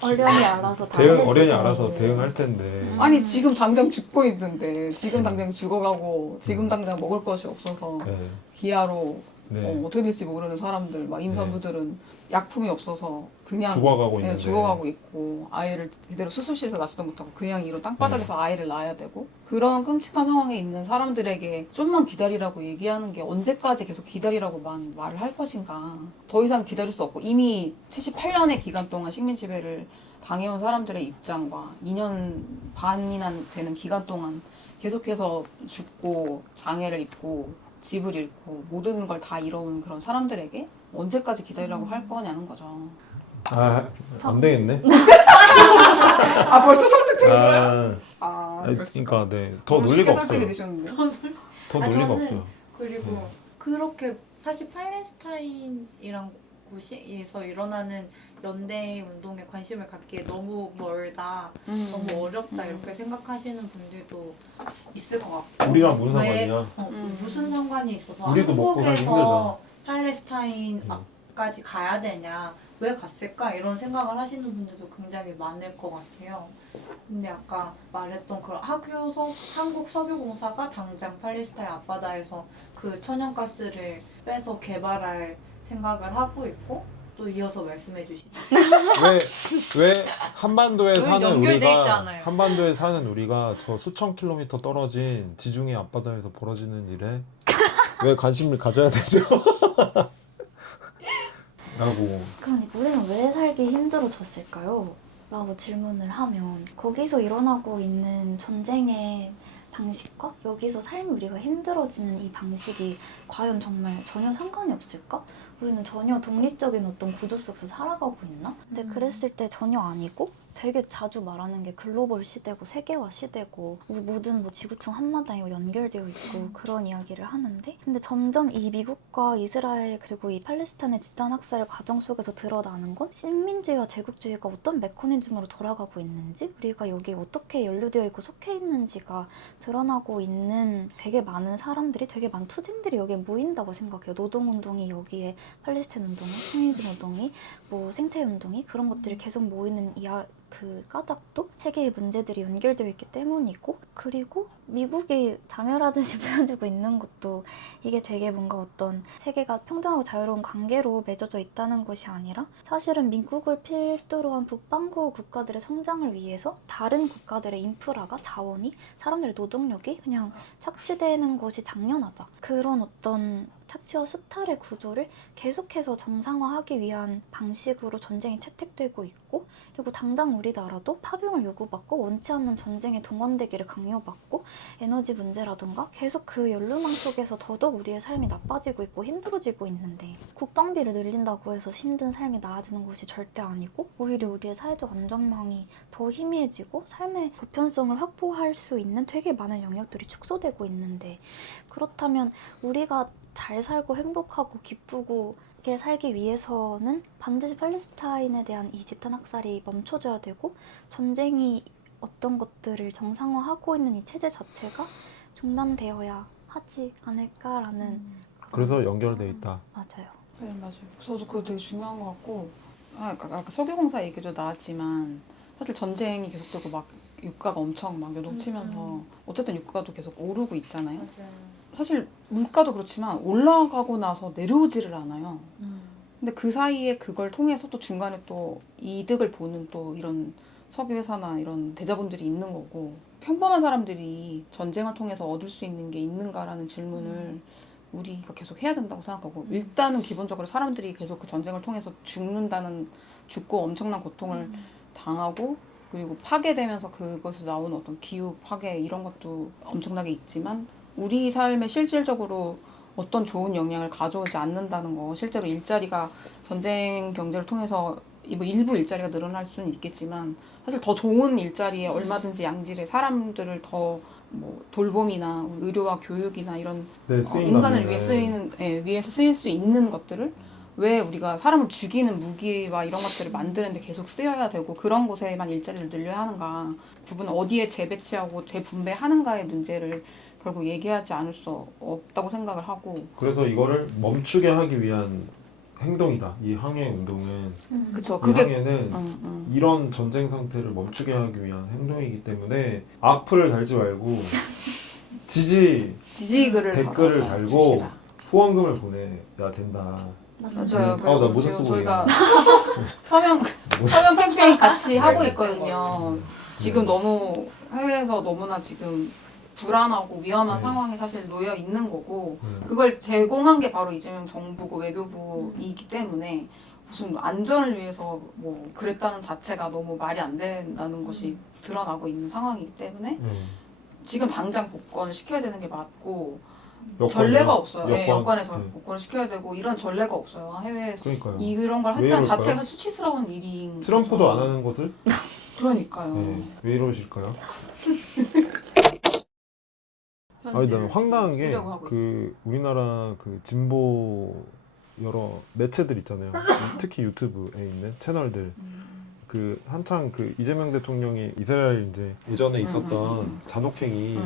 어련히 알아서 다 어련히 해주고. 알아서 대응할 텐데. 아니 지금 당장 죽고 있는데 지금 당장 죽어가고 지금 당장 먹을 것이 없어서 네. 기아로 네. 어떻게 될지 모르는 사람들 막 임산부들은 약품이 없어서 그냥 죽어가고 네, 있는데. 죽어가고 있고 아이를 제대로 수술실에서 낳지도 못하고 그냥 이런 땅바닥에서 아이를 낳아야 되고 그런 끔찍한 상황에 있는 사람들에게 좀만 기다리라고 얘기하는 게 언제까지 계속 기다리라고만 말을 할 것인가. 더 이상 기다릴 수 없고 이미 78년의 기간 동안 식민 지배를 당해온 사람들의 입장과 2년 반이나 되는 기간 동안 계속해서 죽고 장애를 입고 집을 잃고 모든 걸 다 잃어온 그런 사람들에게 언제까지 기다리라고 할 거냐는 거죠. 안 되겠네. 아 벌써 설득된 거예요? 아, 아 그러니까 네. 더 너무 논리가 쉽게 설득이 없어요. 되셨는데. 더 아, 논리가 저는 없어요. 그리고 그렇게 사실 팔레스타인이란 곳에서 일어나는 연대 운동에 관심을 갖기에 너무 멀다, 너무 어렵다 이렇게 생각하시는 분들도 있을 것 같고 우리랑 무슨 왜- 상관이야? 무슨 상관이 있어서 우리도 먹고 살기 한국에서 힘들다. 팔레스타인까지 가야 되냐, 왜 갔을까 이런 생각을 하시는 분들도 굉장히 많을 것 같아요. 근데 아까 말했던 그런 한국 석유공사가 당장 팔레스타인 앞바다에서 그 천연가스를 빼서 개발할 생각을 하고 있고, 또 이어서 말씀해 주시죠. 왜 한반도에 여기 사는 연결돼 우리가 있잖아요. 한반도에 사는 우리가 저 수천 킬로미터 떨어진 지중해 앞바다에서 벌어지는 일에 왜 관심을 가져야 되죠? 라고. 그러니까 우리는 왜 살기 힘들어졌을까요? 라고 질문을 하면 거기서 일어나고 있는 전쟁의 방식과 여기서 삶이 우리가 힘들어지는 이 방식이 과연 정말 전혀 상관이 없을까? 우리는 전혀 독립적인 어떤 구조 속에서 살아가고 있나? 근데 그랬을 때 전혀 아니고 되게 자주 말하는 게 글로벌 시대고 세계화 시대고 모든 뭐 지구촌 한마당이 연결되어 있고 그런 이야기를 하는데, 근데 점점 이 미국과 이스라엘 그리고 이 팔레스타인의 집단 학살 과정 속에서 드러나는 건 식민주의와 제국주의가 어떤 메커니즘으로 돌아가고 있는지, 우리가 여기에 어떻게 연루되어 있고 속해 있는지가 드러나고 있는 되게 많은 사람들이, 되게 많은 투쟁들이 여기에 모인다고 생각해요. 노동운동이 여기에, 팔레스타인 운동이, 페미니즘 운동이, 뭐 생태운동이, 그런 것들이 계속 모이는 그 까닭도 세계의 문제들이 연결되어 있기 때문이고, 그리고 미국이 자멸하듯이 보여주고 있는 것도 이게 되게 뭔가 어떤 세계가 평등하고 자유로운 관계로 맺어져 있다는 것이 아니라 사실은 미국을 필두로 한 북반구 국가들의 성장을 위해서 다른 국가들의 인프라가, 자원이, 사람들의 노동력이 그냥 착취되는 것이 당연하다. 그런 어떤 착취와 수탈의 구조를 계속해서 정상화하기 위한 방식으로 전쟁이 채택되고 있고, 그리고 당장 우리나라도 파병을 요구받고 원치 않는 전쟁에 동원되기를 강요받고 에너지 문제라든가 계속 그 연루망 속에서 더더욱 우리의 삶이 나빠지고 있고 힘들어지고 있는데, 국방비를 늘린다고 해서 힘든 삶이 나아지는 것이 절대 아니고 오히려 우리의 사회적 안전망이 더 희미해지고 삶의 보편성을 확보할 수 있는 되게 많은 영역들이 축소되고 있는데, 그렇다면 우리가 잘 살고 행복하고 기쁘고 이렇게 살기 위해서는 반드시 팔레스타인에 대한 이 집단 학살이 멈춰줘야 되고, 전쟁이 어떤 것들을 정상화하고 있는 이 체제 자체가 중단되어야 하지 않을까라는 그래서 연결돼 있다. 맞아요. 네 맞아요. 저도 그거 되게 중요한 것 같고, 아까 석유공사 얘기도 나왔지만 사실 전쟁이 계속되고 막 유가가 엄청 막 요동치면서 어쨌든 유가도 계속 오르고 있잖아요. 맞아요. 사실 물가도 그렇지만 올라가고 나서 내려오지를 않아요. 근데 그 사이에 그걸 통해서 또 중간에 또 이득을 보는 또 이런 석유회사나 이런 대자본들이 있는 거고, 평범한 사람들이 전쟁을 통해서 얻을 수 있는 게 있는가라는 질문을 우리가 계속 해야 된다고 생각하고, 일단은 기본적으로 사람들이 계속 그 전쟁을 통해서 죽고 엄청난 고통을 당하고, 그리고 파괴되면서 그것에서 나오는 어떤 기후 파괴 이런 것도 엄청나게 있지만 우리 삶에 실질적으로 어떤 좋은 영향을 가져오지 않는다는 거, 실제로 일자리가 전쟁 경제를 통해서 뭐 일부 일자리가 늘어날 수는 있겠지만 사실 더 좋은 일자리에 얼마든지 양질의 사람들을 더 뭐 돌봄이나 의료와 교육이나 이런 인간을 위해서 쓰일 수 있는 것들을 왜 우리가 사람을 죽이는 무기와 이런 것들을 만드는데 계속 쓰여야 되고 그런 곳에만 일자리를 늘려야 하는가, 부분 어디에 재배치하고 재분배하는가의 문제를 결국 얘기하지 않을 수 없다고 생각을 하고, 그래서 이거를 멈추게 하기 위한 행동이다. 이 항해 운동은. 그쵸. 이 그게 항해는 이런 전쟁 상태를 멈추게 하기 위한 행동이기 때문에 악플을 달지 말고 지지글을 댓글을 달아서 달고 주시라. 후원금을 보내야 된다. 맞아요. 나 그리고 모자 지금 쓰고 저희가 서명 캠페인 같이 하고 있거든요. 지금 너무 해외에서 너무나 지금 불안하고 위험한 상황에 사실 놓여 있는 거고, 그걸 제공한 게 바로 이재명 정부고 외교부이기 때문에 무슨 안전을 위해서 뭐 그랬다는 자체가 너무 말이 안 된다는 것이 드러나고 있는 상황이기 때문에 지금 당장 복권을 시켜야 되는 게 맞고 여권이요? 전례가 없어요. 네, 여권. 여권에서 네. 복권을 시켜야 되고 이런 전례가 없어요. 해외에서 그러니까요. 이런 걸 왜 했다는 이럴까요? 자체가 수치스러운 일인 트럼프도 거죠. 안 하는 것을? 그러니까요. 네. 왜 이러실까요? 아니 현실을 나는 황당한 게 쓰려고 하고 있어요. 그 우리나라 그 진보 여러 매체들 있잖아요. 특히 유튜브에 있는 채널들. 그 한창 그 이재명 대통령이 이스라엘 이제 예전에 있었던 잔혹행위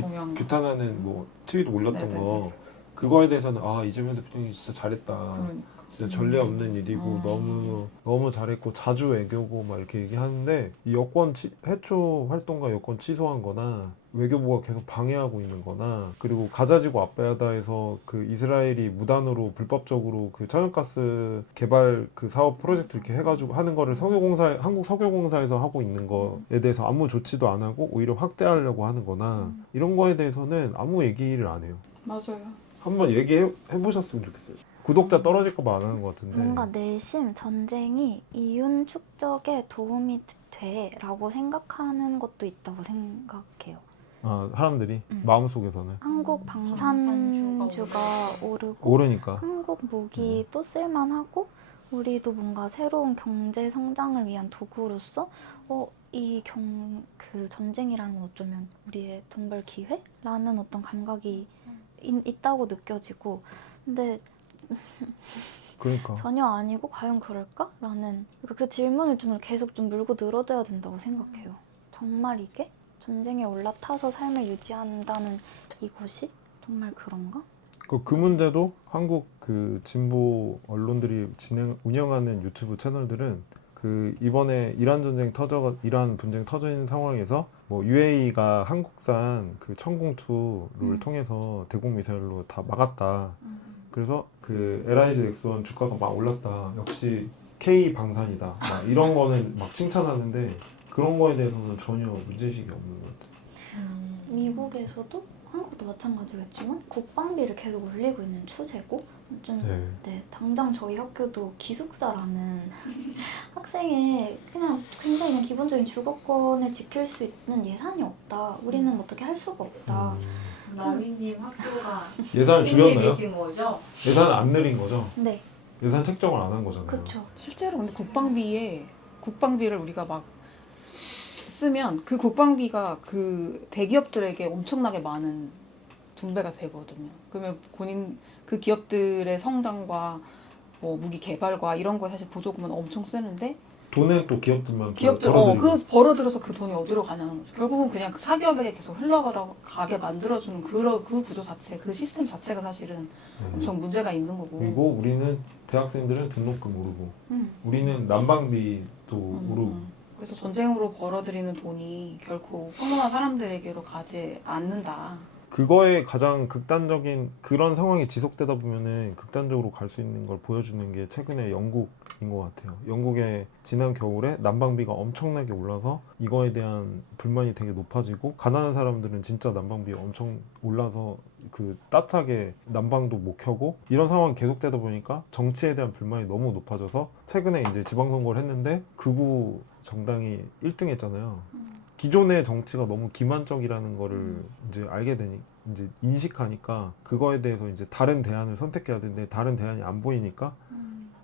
공연. 규탄하는 뭐 트윗 올렸던 네네네. 거 그거에 대해서는 아 이재명 대통령이 진짜 잘했다. 그러니까. 진짜 전례 없는 일이고 음. 너무 잘했고 자주 외교고 막 이렇게 얘기하는데 이 여권 해초 활동가 여권 취소한거나 외교부가 계속 방해하고 있는거나 그리고 가자지구 앞바다에서 그 이스라엘이 무단으로 불법적으로 그 천연가스 개발 그 사업 프로젝트 이렇게 해가지고 하는 거를 한국 석유공사에서 하고 있는 거에 대해서 아무 조치도 안 하고 오히려 확대하려고 하는거나 이런 거에 대해서는 아무 얘기를 안 해요. 맞아요. 한번 얘기해 보셨으면 좋겠어요. 구독자 떨어질까 봐 안 하는 것 같은데. 뭔가 내심 전쟁이 이윤 축적에 도움이 돼라고 생각하는 것도 있다고 생각해요. 아 사람들이 마음속에서는 한국 방산주가 오르고 오르니까. 한국 무기도 쓸만하고 우리도 뭔가 새로운 경제 성장을 위한 도구로서 그 전쟁이라는 건 어쩌면 우리의 돈 벌 기회라는 어떤 감각이 있다고 느껴지고 근데 그러니까. 전혀 아니고 과연 그럴까? 라는 그 질문을 좀 계속 좀 물고 늘어져야 된다고 생각해요. 정말 이게 전쟁에 올라타서 삶을 유지한다는 이것이 정말 그런가? 그 문제도 한국 그 진보 언론들이 운영하는 유튜브 채널들은 그 이번에 이란 분쟁 터져 있는 상황에서 뭐 UAE가 한국산 그 천궁2를 통해서 대공 미사일로 다 막았다. 그래서 그 LIG 넥스원 주가가 막 올랐다. 역시 K 방산이다. 막 이런 거는 막 칭찬하는데 그런 거에 대해서는 전혀 문제의식이 없는 것 같아요. 미국에서도 한국도 마찬가지겠지만 국방비를 계속 올리고 있는 추세고 좀 네, 당장 저희 학교도 기숙사라는 학생의 그냥 굉장히 그냥 기본적인 주거권을 지킬 수 있는 예산이 없다. 우리는 어떻게 할 수가 없다. 나미님 학교가 예산을 줄였나요? 힐링이신 거죠? 예산을 안 늘린 거죠? 네, 예산 책정을 안 한 거잖아요. 그렇죠. 실제로 근데 국방비를 우리가 막 쓰면 그 국방비가 그 대기업들에게 엄청나게 많은 분배가 되거든요. 그러면 그 기업들의 성장과 뭐 무기 개발과 이런 거에 사실 보조금은 엄청 쓰는데 돈은 또 기업들만 기업들 벌어들이고. 그 벌어들여서 그 돈이 어디로 가냐는 거죠. 결국은 그냥 그 사기업에게 계속 흘러가게 만들어주는 그 구조 자체, 그 시스템 자체가 사실은 엄청 문제가 있는 거고. 그리고 우리는 대학생들은 등록금 오르고 우리는 난방비도 오르고 그래서 전쟁으로 벌어들이는 돈이 결코 평범한 사람들에게로 가지 않는다. 그거에 가장 극단적인 그런 상황이 지속되다 보면은 극단적으로 갈 수 있는 걸 보여주는 게 최근에 영국인 것 같아요. 영국의 지난 겨울에 난방비가 엄청나게 올라서 이거에 대한 불만이 되게 높아지고 가난한 사람들은 진짜 난방비가 엄청 올라서 그 따뜻하게 난방도 못 켜고 이런 상황이 계속되다 보니까 정치에 대한 불만이 너무 높아져서 최근에 이제 지방선거를 했는데 극우 정당이 1등 했잖아요. 기존의 정치가 너무 기만적이라는 거를 이제 알게 되니 이제 인식하니까 그거에 대해서 이제 다른 대안을 선택해야 되는데 다른 대안이 안 보이니까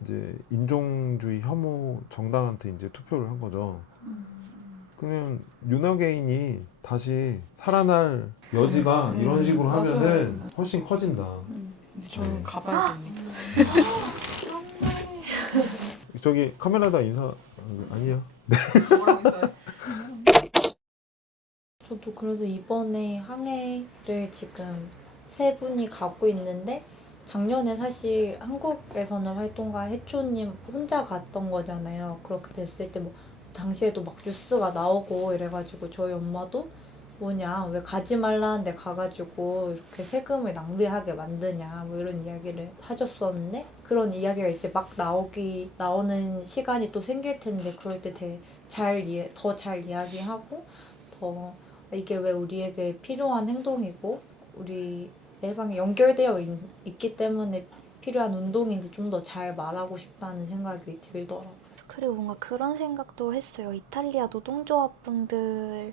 이제 인종주의 혐오 정당한테 이제 투표를 한 거죠. 그러면 윤호개인이 다시 살아날 여지가 이런 식으로 하면은 훨씬 커진다. 근데 저는 네. 가봐야 됩니다. 저기 카메라다 인사 아니에요? 뭐라고 했어요? 저도 그래서 이번에 항해를 지금 3분이 가고 있는데 작년에 사실 한국에서는 활동가 해초님 혼자 갔던 거잖아요. 그렇게 됐을 때 뭐 당시에도 막 뉴스가 나오고 이래가지고 저희 엄마도 뭐냐 왜 가지 말라는데 가가지고 이렇게 세금을 낭비하게 만드냐 뭐 이런 이야기를 하셨었는데 그런 이야기가 이제 막 나오는 시간이 또 생길 텐데 그럴 때 더 잘 이야기하고 더 이게 왜 우리에게 필요한 행동이고 우리 내방에 연결되어 있기 때문에 필요한 운동인지 좀 더 잘 말하고 싶다는 생각이 들더라고요. 그리고 뭔가 그런 생각도 했어요. 이탈리아 노동조합분들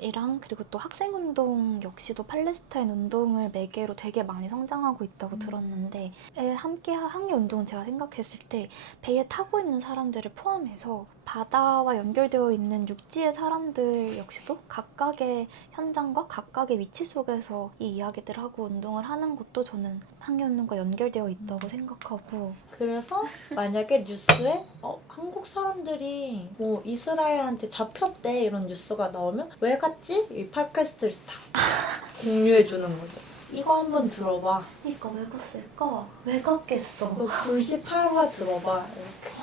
이랑 그리고 또 학생 운동 역시도 팔레스타인 운동을 매개로 되게 많이 성장하고 있다고 들었는데 함께 운동은 제가 생각했을 때 배에 타고 있는 사람들을 포함해서 바다와 연결되어 있는 육지의 사람들 역시도 각각의 현장과 각각의 위치 속에서 이 이야기들을 하고 운동을 하는 것도 저는 한계 운동과 연결되어 있다고 생각하고 그래서 만약에 뉴스에 한국 사람들이 뭐 이스라엘한테 잡혔대 이런 뉴스가 나오면 왜 갔지? 이 팟캐스트를 딱 공유해 주는 거죠. 이거 한번 들어봐. 그러니까 왜 갔을까? 왜 갔겠어? 너 불시 8화 들어봐. 이렇게.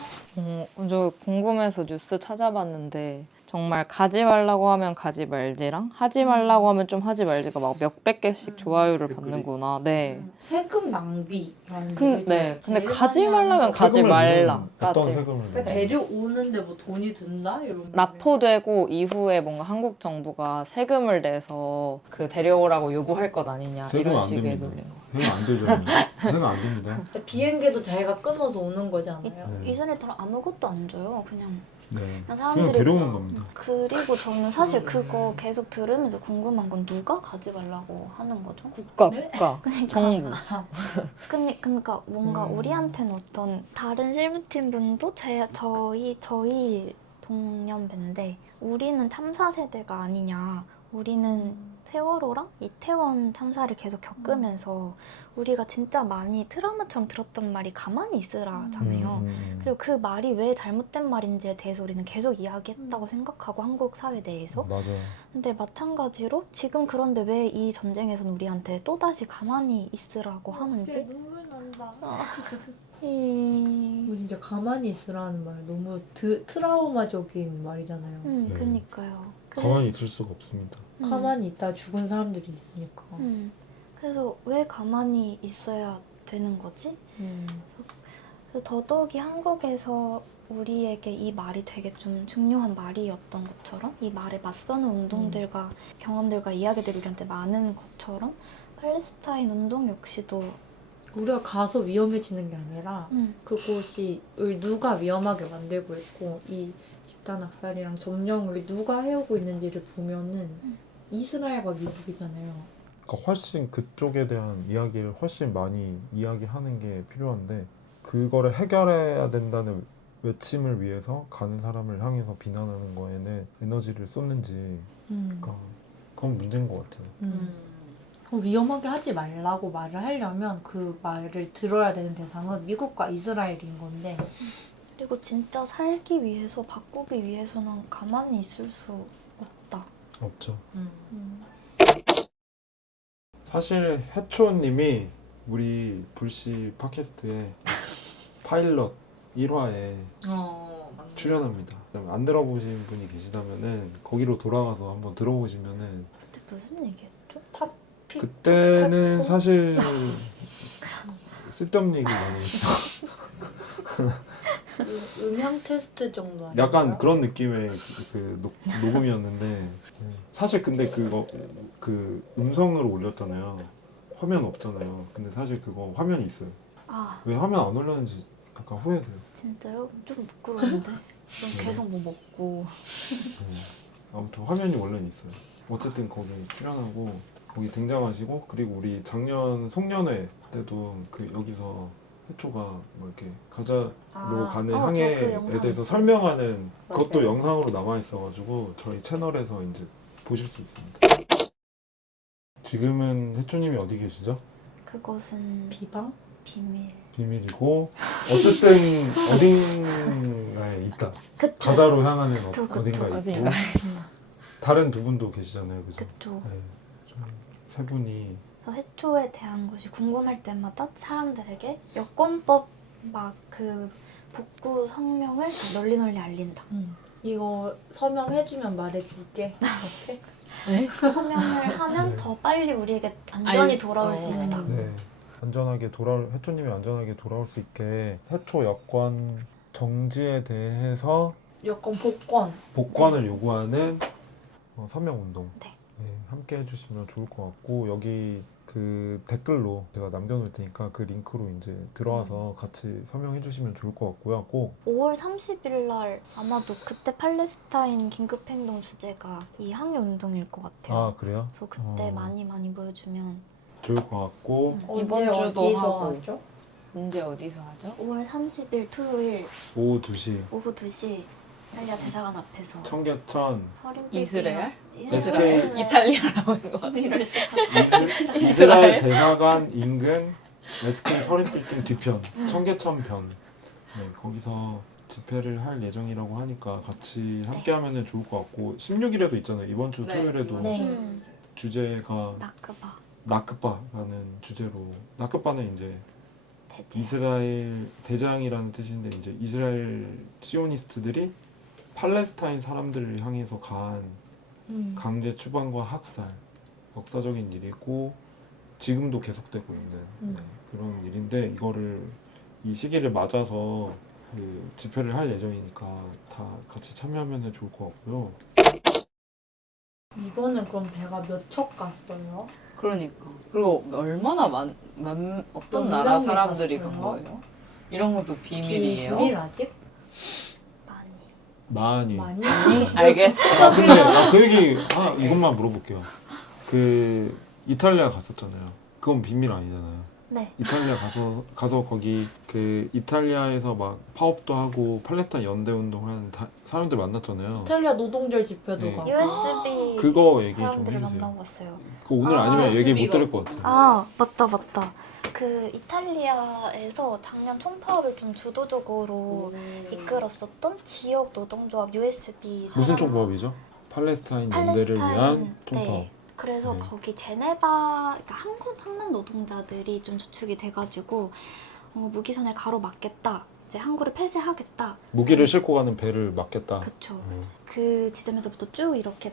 저 궁금해서 뉴스 찾아봤는데 정말 가지 말라고 하면 가지 말지랑 하지 말라고 하면 좀 하지 말지가 막 몇백 개씩 좋아요를 받는구나. 네. 세금 낭비라는 근데 제일 가지 많이 하는 말라면 거. 가지 말라. 어떤 까지. 세금을 그러니까 데려오는데 뭐 돈이 든다? 이런 납포되고 이후에 뭔가 한국 정부가 세금을 내서 그 데려오라고 요구할 것 아니냐 세금 이런 안 식의 됩니다. 논리인 거. 세금 안 되죠. 세금 안 됩니다. 비행기도 자기가 끊어서 오는 거잖아요. 네. 이스라엘처럼 아무것도 안 줘요. 그냥 네. 그냥 그냥 사람들이 데려오는 겁니다. 그리고 저는 사실 그거 계속 들으면서 궁금한 건 누가 가지 말라고 하는 거죠? 국가. 그러니까 정부. 그러니까 뭔가 우리한테는 어떤 다른 실무팀 분도 저희 동년배인데 우리는 참사 세대가 아니냐. 우리는 세월호랑 이태원 참사를 계속 겪으면서 우리가 진짜 많이 트라우마처럼 들었던 말이 가만히 있으라잖아요. 그리고 그 말이 왜 잘못된 말인지에 대해서 우리는 계속 이야기했다고 생각하고 한국 사회 내에서. 맞아요. 근데 마찬가지로 지금 그런데 왜 이 전쟁에서는 우리한테 또다시 가만히 있으라고 하는지. 눈물 난다. 음, 뭐 진짜 가만히 있으라는 말 너무 트라우마적인 말이잖아요. 네. 그니까요. 가만히 있을 수가 없습니다. 가만히 있다 죽은 사람들이 있으니까. 그래서 왜 가만히 있어야 되는 거지? 그래서 더더욱이 한국에서 우리에게 이 말이 되게 좀 중요한 말이었던 것처럼 이 말에 맞서는 운동들과 경험들과 이야기들이 우리한테 많은 것처럼 팔레스타인 운동 역시도 우리가 가서 위험해지는 게 아니라 그곳이 누가 위험하게 만들고 있고 이 집단 학살이랑 점령을 누가 해오고 있는지를 보면은 이스라엘과 미국이잖아요. 그러니까 훨씬 그쪽에 대한 이야기를 훨씬 많이 이야기하는 게 필요한데 그거를 해결해야 된다는 외침을 위해서 가는 사람을 향해서 비난하는 거에는 에너지를 쏟는지 그러니까 그건 문제인 것 같아요. 그럼 위험하게 하지 말라고 말을 하려면 그 말을 들어야 되는 대상은 미국과 이스라엘인 건데 그리고 진짜 살기 위해서 바꾸기 위해서는 가만히 있을 수 없다. 없죠. 음. 사실 해초님이 우리 불씨 팟캐스트에 파일럿 1화에 출연합니다. 안 들어보신 분이 계시다면은 거기로 돌아가서 한번 들어보시면은 그때 무슨 얘기했죠? 그때는 사실 쓸데없는 얘기 많이 했어. 음향 테스트 정도 아니에요? 약간 그런 느낌의 그 녹음이었는데 사실 근데 그거 그 음성으로 올렸잖아요. 화면 없잖아요. 근데 사실 그거 화면이 있어요. 아 왜 화면 안 올렸는지 약간 후회돼요. 진짜요? 좀 부끄러운데? 그럼 계속 뭐 먹고 아무튼 화면이 원래는 있어요. 어쨌든 거기 출연하고 거기 등장하시고 그리고 우리 작년 송년회 때도 그 여기서 해초가 뭐 이렇게 가자로 가는 저 그 항해에 영상 대해서 있어요. 설명하는 그것도 맞아요. 영상으로 남아 있어가지고 저희 채널에서 이제 보실 수 있습니다. 지금은 해초님이 어디 계시죠? 그것은 비방? 비밀. 비밀이고 어쨌든 어딘가에 있다. 그쵸? 가자로 향하는 그쵸, 어딘가에 있고 어딘가에. 다른 두 분도 계시잖아요, 그죠? 그쵸. 네, 좀 세 분이 그래서 해초에 대한 것이 궁금할 때마다 사람들에게 여권법 막 그 복구 성명을 다 널리 알린다. 이거 서명해주면 말해줄게. 오케이? 서명을 하면 네. 더 빨리 우리에게 안전히 알겠어. 돌아올 수 있다. 네, 안전하게 해초님이 안전하게 돌아올 수 있게 해초 여권 정지에 대해서 여권 복권. 복권을 요구하는 서명 운동 네. 함께 해주시면 좋을 것 같고 여기 그 댓글로 제가 남겨놓을 테니까 그 링크로 이제 들어와서 같이 설명해 주시면 좋을 것 같고요. 꼭 5월 30일 날 아마도 그때 팔레스타인 긴급행동 주제가 이 항해운동일 것 같아요. 아 그래요? 그래서 그때 어. 많이 보여주면 좋을 것 같고 이번 주도 어디서 하고. 하죠? 언제 어디서 하죠? 5월 30일 토요일 오후 2시 오후 2시 이탈리아 대사관 앞에서 청계천 서린 이스라엘? SK 이탈리아라고 하는 것 같아. 어디를 써? 이스라엘 대사관 인근 SK 서린빌딩 뒤편 청계천편 네, 거기서 집회를 할 예정이라고 하니까 같이 함께하면 좋을 것 같고 16일에도 있잖아요. 이번 주 네, 토요일에도 이번 주. 주제가 나크바 나크바라는 주제로 나크바는 이제 대제 이스라엘 대장이라는 뜻인데 이제 이스라엘 시오니스트들이 팔레스타인 사람들을 향해서 가한 강제 추방과 학살 역사적인 일이고 지금도 계속되고 있는 네, 그런 일인데 이거를 이 시기를 맞아서 그 집회를 할 예정이니까 다 같이 참여하면 좋을 것 같고요. 이번엔 그럼 배가 몇 척 갔어요? 그러니까. 그리고 얼마나 어떤 몇 나라 명이 사람들이 갔어요? 간 거예요? 이런 것도 비밀이에요? 비밀 아직? 많이 많이. 알겠어. 아 근데 그 얘기 이것만 물어볼게요. 그 이탈리아 갔었잖아요. 그건 비밀 아니잖아요. 네 이탈리아 가서 거기 그 이탈리아에서 막 파업도 하고 팔레스타인 연대 운동하는 사람들 만났잖아요. 이탈리아 노동절 집회도 네. 가고 USB 그거 얘기 좀 사람들을 해주세요. 만나고 왔어요. 그 오늘 아, 아니면 얘기 못 SB 들을 것 같아요. 아 맞다. 그 이탈리아에서 작년 총파업을 좀 주도적으로 이끌었었던 지역 노동조합 USB 무슨 사람- 총파업이죠? 팔레스타인 연대를 위한 총파업. 네. 그래서 네. 거기 제네바 그러니까 항만 노동자들이 좀 주축이 돼가지고 무기선을 가로막겠다. 이제 항구를 폐쇄하겠다. 무기를 싣고 가는 배를 막겠다. 그쵸. 그 지점에서부터 쭉 이렇게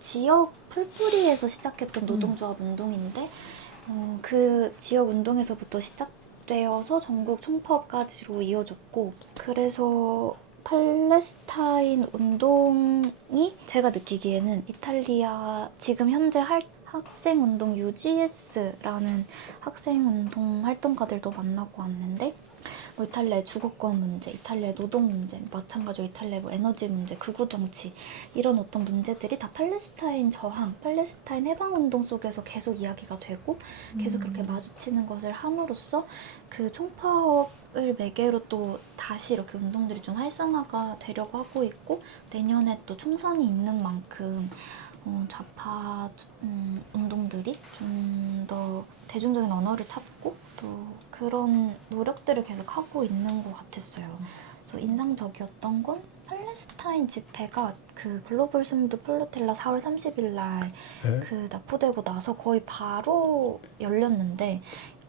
지역 풀뿌리에서 시작했던 노동조합 운동인데 그 지역 운동에서부터 시작되어서 전국 총파업까지로 이어졌고 그래서 팔레스타인 운동이 제가 느끼기에는 이탈리아 지금 현재 학생운동 UGS라는 학생운동 활동가들도 만나고 왔는데 뭐 이탈리아의 주거권 문제, 이탈리아의 노동 문제, 마찬가지로 이탈리아의 뭐 에너지 문제, 극우 정치 이런 어떤 문제들이 다 팔레스타인 저항, 팔레스타인 해방운동 속에서 계속 이야기가 되고 계속 그렇게 마주치는 것을 함으로써 그 총파업을 매개로 또 다시 이렇게 운동들이 좀 활성화가 되려고 하고 있고 내년에 또 총선이 있는 만큼 좌파 운동들이 좀 더 대중적인 언어를 찾고 또 그런 노력들을 계속 하고 있는 것 같았어요. 그래서 인상적이었던 건 팔레스타인 집회가 그 글로벌 스무드 플로텔라 4월 30일 날 그 납포되고 나서 거의 바로 열렸는데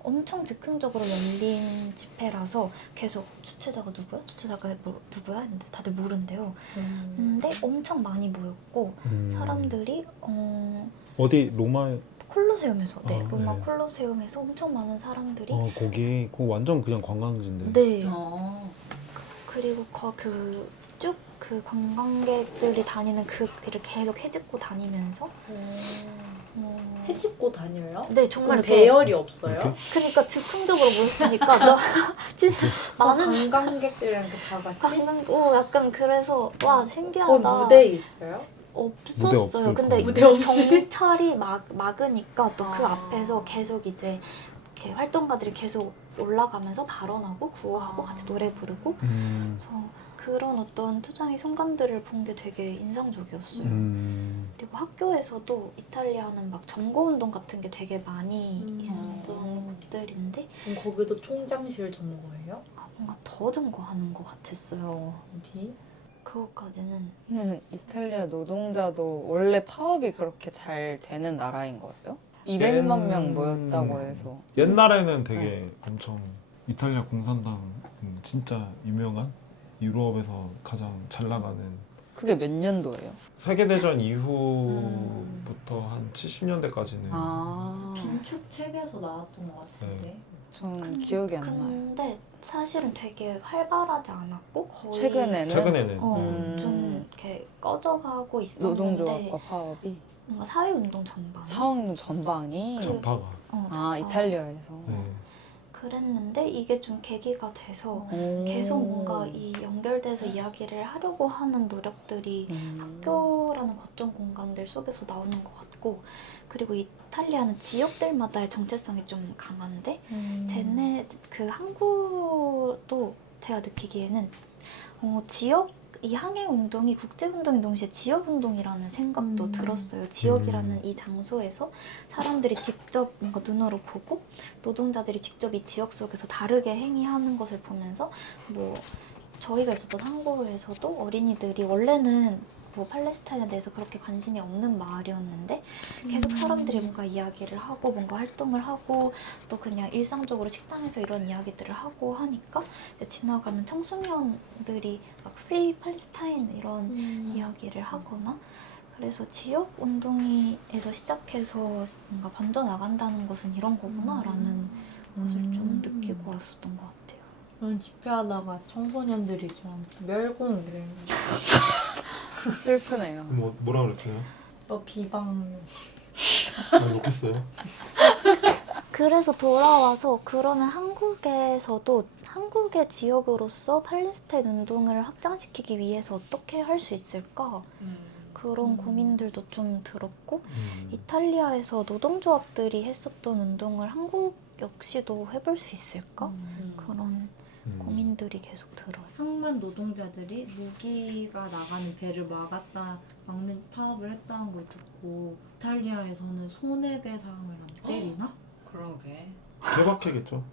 엄청 즉흥적으로 열린 집회라서 계속 주최자가 누구야? 주최자가 누구야? 했는데 다들 모른대요. 근데 엄청 많이 모였고 사람들이 어디 로마에 콜로세움에서 로마 네. 콜로세움에서 엄청 많은 사람들이 거기 그거 완전 그냥 관광지인데. 네 어. 그리고 쭉 그 관광객들이 다니는 그 길을 계속 헤집고 다니면서 해집고 다녀요? 네 정말 그럼 이렇게 대열이 없어요? 이렇게? 그러니까 즉흥적으로 모였으니까 진짜 많은 관광객들이랑 이렇게 다 같이? 약간 그래서 와 거기 신기하다. 무대 있어요? 무대 없었어요. 없을 근데 거예요. 무대 없이? 경찰이 막으니까 또 그 아. 앞에서 계속 이제 이렇게 활동가들이 계속 올라가면서 발언하고 구호하고 같이 노래 부르고 그래서 그런 어떤 투쟁의 순간들을 본 게 되게 인상적이었어요. 그리고 학교에서도 이탈리아는 막 점거운동 같은 게 되게 많이 있었던 곳들인데 그럼 거기도 총장실 점거예요? 뭔가 더 점거하는 것 같았어요. 어디? 그것까지는 이탈리아 노동자도 원래 파업이 그렇게 잘 되는 나라인 거예요? 200만 명 모였다고 해서. 옛날에는 되게 엄청 이탈리아 공산당 진짜 유명한 유럽에서 가장 잘 나가는 그게 몇 년도예요? 세계대전 이후부터 한 70년대까지는 아, 빈축 책에서 나왔던 것 같은데. 전 기억이 안 나요. 근데 사실은 되게 활발하지 않았고 거의 최근에는 좀 이렇게 꺼져가고 있었는데 노동조합과 파업이 뭔가 사회운동 전반 사회운동 전방이 그- 전파가 이탈리아에서. 네. 그랬는데 이게 좀 계기가 돼서 오. 계속 뭔가 이 연결돼서 이야기를 하려고 하는 노력들이 학교라는 거점 공간들 속에서 나오는 것 같고, 그리고 이탈리아는 지역들마다의 정체성이 좀 강한데 쟤네 그 항구도 제가 느끼기에는 지역 이 항해 운동이 국제 운동인 동시에 지역 운동이라는 생각도 들었어요. 지역이라는 이 장소에서 사람들이 직접 뭔가 눈으로 보고 노동자들이 직접 이 지역 속에서 다르게 행위하는 것을 보면서 뭐 저희가 있었던 항구에서도 어린이들이 원래는 뭐 팔레스타인에 대해서 그렇게 관심이 없는 마을이었는데 계속 사람들이 뭔가 이야기를 하고 뭔가 활동을 하고 또 그냥 일상적으로 식당에서 이런 이야기들을 하고 하니까 이제 지나가는 청소년들이 막 프리 팔레스타인 이런 이야기를 하거나, 그래서 지역 운동에서 시작해서 뭔가 번져나간다는 것은 이런 거구나라는 것을 좀 느끼고 왔었던 것 같아요. 저는 집회하다가 청소년들이 저한테 멸공을 슬프네요. 뭐라 그랬어요? 비방 안 좋겠어요? 그래서 돌아와서 그러면 한국에서도 한국의 지역으로서 팔레스타인 운동을 확장시키기 위해서 어떻게 할 수 있을까? 그런 고민들도 좀 들었고, 이탈리아에서 노동조합들이 했었던 운동을 한국 역시도 해볼 수 있을까? 그런 고민들이 계속 들어요. 항만 노동자들이 무기가 나가는 배를 막는 파업을 했다는 걸 듣고, 이탈리아에서는 손해배상을 안 때리나? 그러게. 개박해겠죠.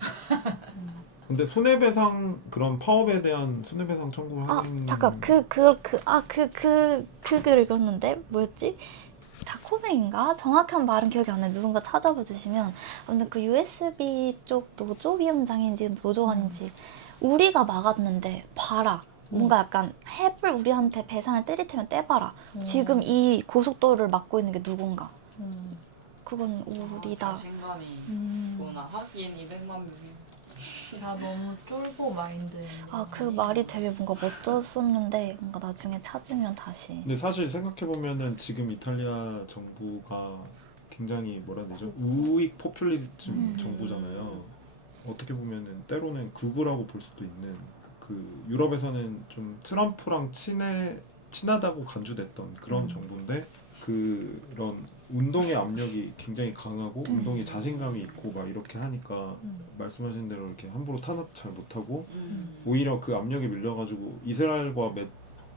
근데 손해배상 그런 파업에 대한 손해배상 청구를 하는 잠깐 그 글을 읽었는데 뭐였지? 자코뱅인가? 정확한 말은 기억이 안 나요. 누군가 찾아봐 주시면. 아무튼 그 USB 쪽 노조 위원장인지 노조원인지 우리가 막았는데 봐라. 뭔가 약간 해볼 우리한테 배상을 때릴 테면 떼봐라. 지금 이 고속도로를 막고 있는 게 누군가. 그건 우리다. 자신감이 있구나. 하긴 200만 명이. 다 너무 쫄보 마인드인 그 말이 되게 뭔가 멋졌었는데 뭔가 나중에 찾으면 다시. 근데 사실 생각해보면은 지금 이탈리아 정부가 굉장히 뭐라 해야 되죠? 우익 포퓰리즘 정부잖아요. 어떻게 보면은 때로는 극우라고 볼 수도 있는, 그 유럽에서는 좀 트럼프랑 친하다고 간주됐던 그런 정부인데, 그런 운동의 압력이 굉장히 강하고 운동에 자신감이 있고 막 이렇게 하니까 말씀하신 대로 이렇게 함부로 탄압 잘 못하고 오히려 그 압력에 밀려가지고 이스라엘과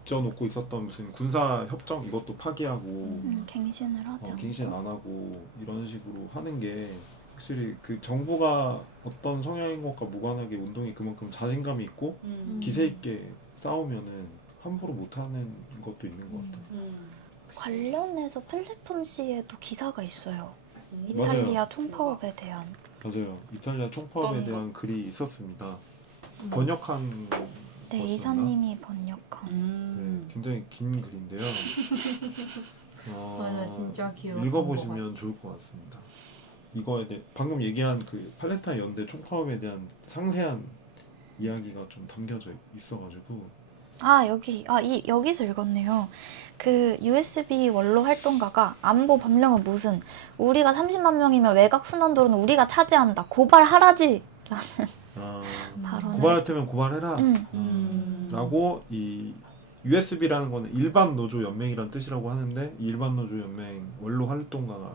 맺어놓고 있었던 무슨 군사 협정 이것도 파기하고 갱신을 하죠. 갱신 안 하고 이런 식으로 하는 게 확실히 그 정부가 어떤 성향인 것과 무관하게 운동이 그만큼 자신감이 있고 기세 있게 싸우면은 함부로 못하는 것도 있는 것 같아요. 관련해서 플랫폼씨에도 기사가 있어요. 맞아요. 이탈리아 총파업에 대한. 맞아요. 이탈리아 총파업에 어떤 대한 글이 있었습니다. 번역한 네, 것이었나? 이사님이 번역한. 네, 굉장히 긴 글인데요. 맞아, 진짜 길었던 것 읽어보시면 같아. 좋을 것 같습니다. 이거에 대해 방금 얘기한 그 팔레스타인 연대 총파업에 대한 상세한 이야기가 좀 담겨져 있어가지고 여기서 읽었네요. 그 USB 원로 활동가가 안보 법령은 무슨, 우리가 30만 명이면 외곽 순환도로는 우리가 차지한다. 고발하라지. 발언을. 고발할 테면 고발해라. 라고 이 USB라는 거는 일반 노조 연맹이란 뜻이라고 하는데, 이 일반 노조 연맹 원로 활동가가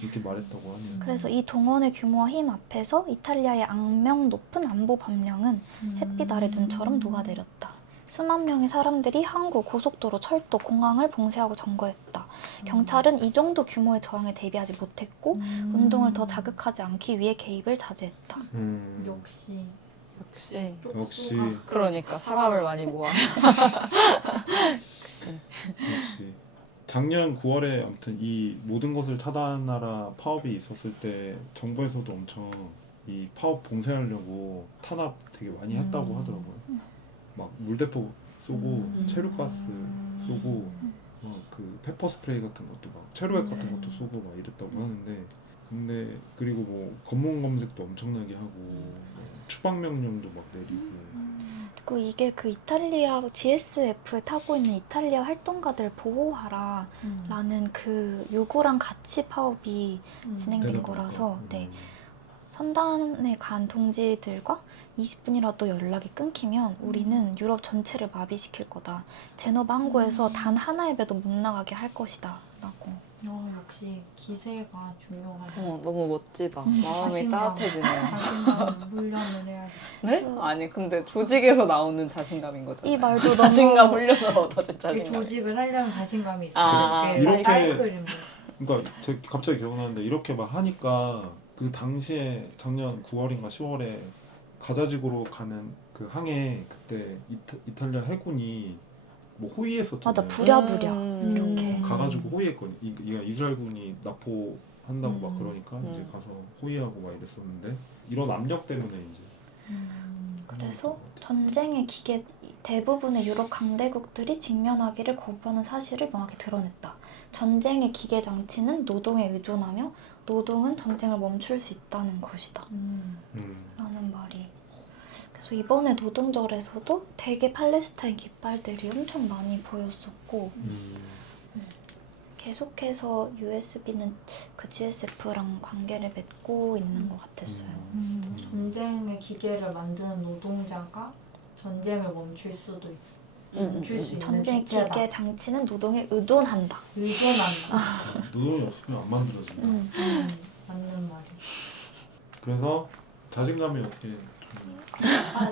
이렇게 말했다고 하네요. 그래서 이 동원의 규모와 힘 앞에서 이탈리아의 악명 높은 안보 법령은 햇빛 아래 눈처럼 녹아내렸다. 수만 명의 사람들이 항구, 고속도로, 철도, 공항을 봉쇄하고 점거했다. 경찰은 이 정도 규모의 저항에 대비하지 못했고 운동을 더 자극하지 않기 위해 개입을 자제했다. 역시 역시 그러니까 사람을 많이 모아. 역시 작년 9월에 아무튼 이 모든 것을 차단하라 파업이 있었을 때 정부에서도 엄청 이 파업 봉쇄하려고 탄압 되게 많이 했다고 하더라고요. 막 물대포 쏘고 체류가스 쏘고 그 페퍼 스프레이 같은 것도 막 체류액 같은 것도 쏘고 막 이랬다고 하는데, 근데 그리고 뭐 검문 검색도 엄청나게 하고 추방 명령도 막 내리고. 그 이게 그 이탈리아 GSF에 타고 있는 이탈리아 활동가들 보호하라 라는 그 요구랑 같이 파업이 진행된 거라서 네. 선단에 간 동지들과 20분이라도 연락이 끊기면 우리는 유럽 전체를 마비시킬 거다. 제노바 항구에서 단 하나의 배도 못 나가게 할 것이다. 라고. 역시 기세가 중요하다. 너무 멋지다. 마음이 자신감. 따뜻해지네요. 자신감 훈련을 해야 돼. 네? 아니 근데 조직에서 나오는 자신감인 거잖아요. 이 말도 자신감 너무 훈련을 얻어진 이 자신감. 조직을 하려면 자신감이 있어요. 아, 이렇게- 사이클인 거죠. 그러니까 제가 갑자기 기억나는데 이렇게 막 하니까 그 당시에 작년 9월인가 10월에 가자지구로 가는 그 항해 그때 이탈리아 해군이 뭐 호위했었잖아요. 맞아 부랴부랴 이렇게. 가가지고 호위했거든요. 이스라엘군이 납포한다고 막 그러니까 이제 가서 호위하고 막 이랬었는데 이런 압력 때문에 이제 그래서 전쟁의 기계 대부분의 유럽 강대국들이 직면하기를 거부하는 사실을 명확히 드러냈다. 전쟁의 기계 장치는 노동에 의존하며 노동은 전쟁을 멈출 수 있다는 것이다. 라는 말이. 그래서 이번에 노동절에서도 되게 팔레스타인 깃발들이 엄청 많이 보였었고 계속해서 USB는 그 GSF랑 관계를 맺고 있는 것 같았어요. 전쟁의 기계를 만드는 노동자가 전쟁을 멈출 수도 있고 멈출 수 있는 전쟁 주체다. 기계 장치는 노동에 의존한다. 의존한다. 노동이 없으면 안 만들어진다. 맞는 말이. 그래서 자신감이 없게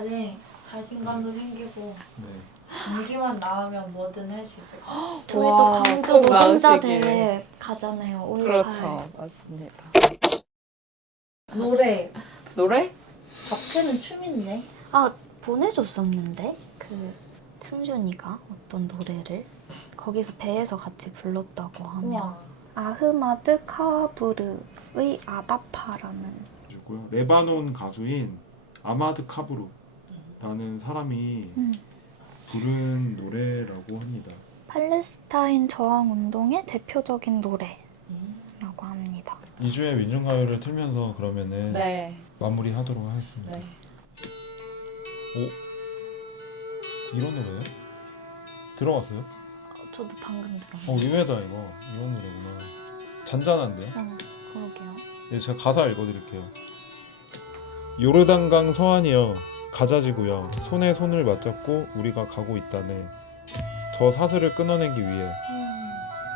네. 자신감도 생기고 네. 동기만 나오면 뭐든 할 수 있을 것 같아요. 저희도 와, 광주 꼭 노동자 나으시길. 대회 가잖아요. 5.18. 그렇죠, 맞습니다. 노래. 노래? 박해는 춤인데. 아 보내줬었는데 그 승준이가 어떤 노래를 거기서 배에서 같이 불렀다고 하면 우와. 아흐마드 카부르의 아다파라는 있고요. 레바논 가수인 아마드 카브루라는 사람이 부른 노래라고 합니다. 팔레스타인 저항 운동의 대표적인 노래라고 합니다. 2주의 민중가요를 틀면서 그러면은 네. 마무리하도록 하겠습니다. 네. 오? 이런 노래요? 들어봤어요? 저도 방금 들었어요. 의외다 이거. 이런 노래구나. 잔잔한데요? 그러게요. 네, 제가 가사 읽어드릴게요. 요르단강 서안이여 가자지구여 손에 손을 맞잡고 우리가 가고 있다네. 저 사슬을 끊어내기 위해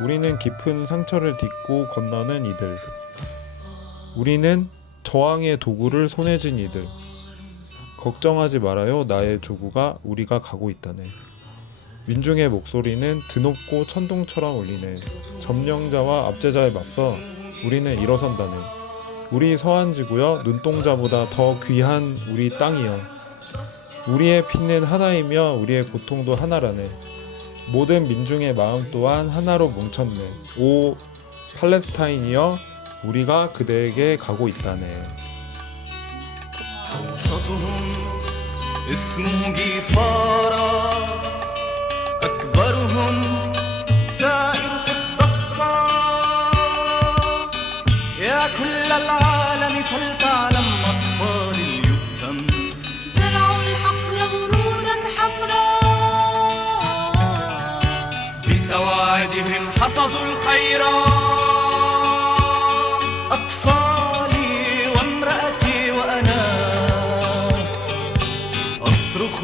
우리는 깊은 상처를 딛고 건너는 이들. 우리는 저항의 도구를 손에 쥔 이들. 걱정하지 말아요 나의 조구가 우리가 가고 있다네. 민중의 목소리는 드높고 천둥처럼 울리네. 점령자와 압제자에 맞서 우리는 일어선다네. 우리 서한지구여 눈동자보다 더 귀한 우리 땅이여. 우리의 피는 하나이며 우리의 고통도 하나라네. 모든 민중의 마음 또한 하나로 뭉쳤네. 오 팔레스타인이여 우리가 그대에게 가고 있다네. أوسطهم اسمه جيفارا أكبرهم ثائر في الضفة يا كل العالم فلتعلم أطفال اليتم زرعوا الحقل ورودا حمراء بسواعدهم حصدوا الخيرات أطفالي وامرأتي وأنا أصرخ